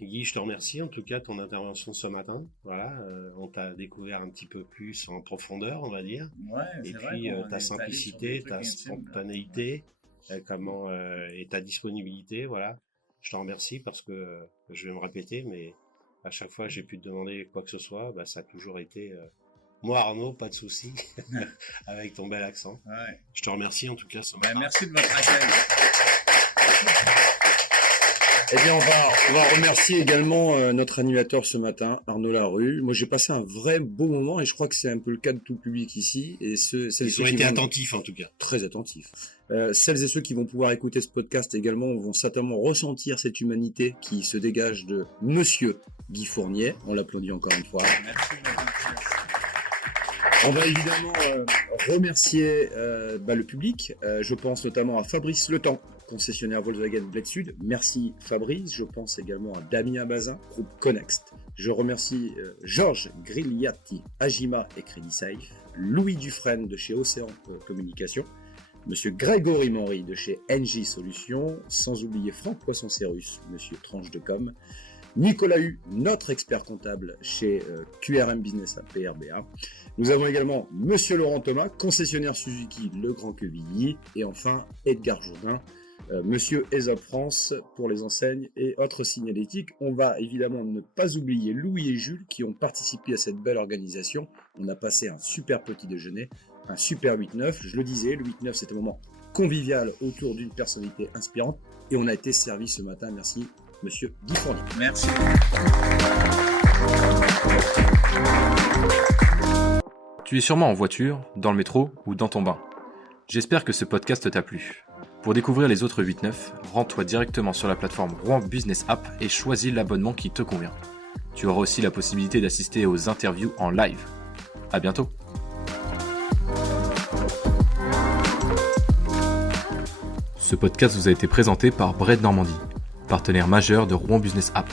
Guy, je te remercie en tout cas de ton intervention ce matin. Voilà, on t'a découvert un petit peu plus en profondeur, on va dire. Ouais, Et c'est vrai puis qu'on ta est allé sur des simplicité, trucs ta intimes, là. spontanéité, et ta disponibilité, voilà. Je te remercie parce que je vais me répéter, mais à chaque fois que j'ai pu te demander quoi que ce soit, bah, ça a toujours été moi Arnaud, pas de souci, avec ton bel accent. Ouais. Je te remercie en tout cas ce Ben, matin. merci de votre accueil. Eh bien, on va remercier également notre animateur ce matin, Arnaud Larue. Moi, j'ai passé un vrai beau moment et je crois que c'est un peu le cas de tout le public ici. Et Ils ont été attentifs en tout cas. Très attentifs. Celles et ceux qui vont pouvoir écouter ce podcast également vont certainement ressentir cette humanité qui se dégage de Monsieur Guy Fournier. On l'applaudit encore une fois. Merci de votre gentillesse. On va évidemment remercier le public. Je pense notamment à Fabrice Letemps, concessionnaire Volkswagen Bled Sud. Merci Fabrice. Je pense également à Damien Bazin, groupe Connext. Je remercie Georges Grigliatti, Agima et Crédit Safe. Louis Dufresne de chez Océan Communication. Monsieur Grégory Manry de chez NJ Solutions. Sans oublier Franck Poisson-Cérus, Monsieur Tranche de Com. Nicolas Hu, notre expert comptable chez QRM Business à PRBA. Nous avons également Monsieur Laurent Thomas, concessionnaire Suzuki Le Grand Quevilly. Et enfin, Edgar Jourdain, Monsieur Aesop France pour les enseignes et autres signalétiques. On va évidemment ne pas oublier Louis et Jules qui ont participé à cette belle organisation. On a passé un super petit déjeuner, un super 8-9. Je le disais, le 8-9 c'était un moment convivial autour d'une personnalité inspirante. Et on a été servi ce matin, merci Monsieur Guy Fournier. Merci. Tu es sûrement en voiture, dans le métro ou dans ton bain. J'espère que ce podcast t'a plu. Pour découvrir les autres 8-9, rends-toi directement sur la plateforme Rouen Business App et choisis l'abonnement qui te convient. Tu auras aussi la possibilité d'assister aux interviews en live. À bientôt. Ce podcast vous a été présenté par Bread Normandie, partenaire majeur de Rouen Business App.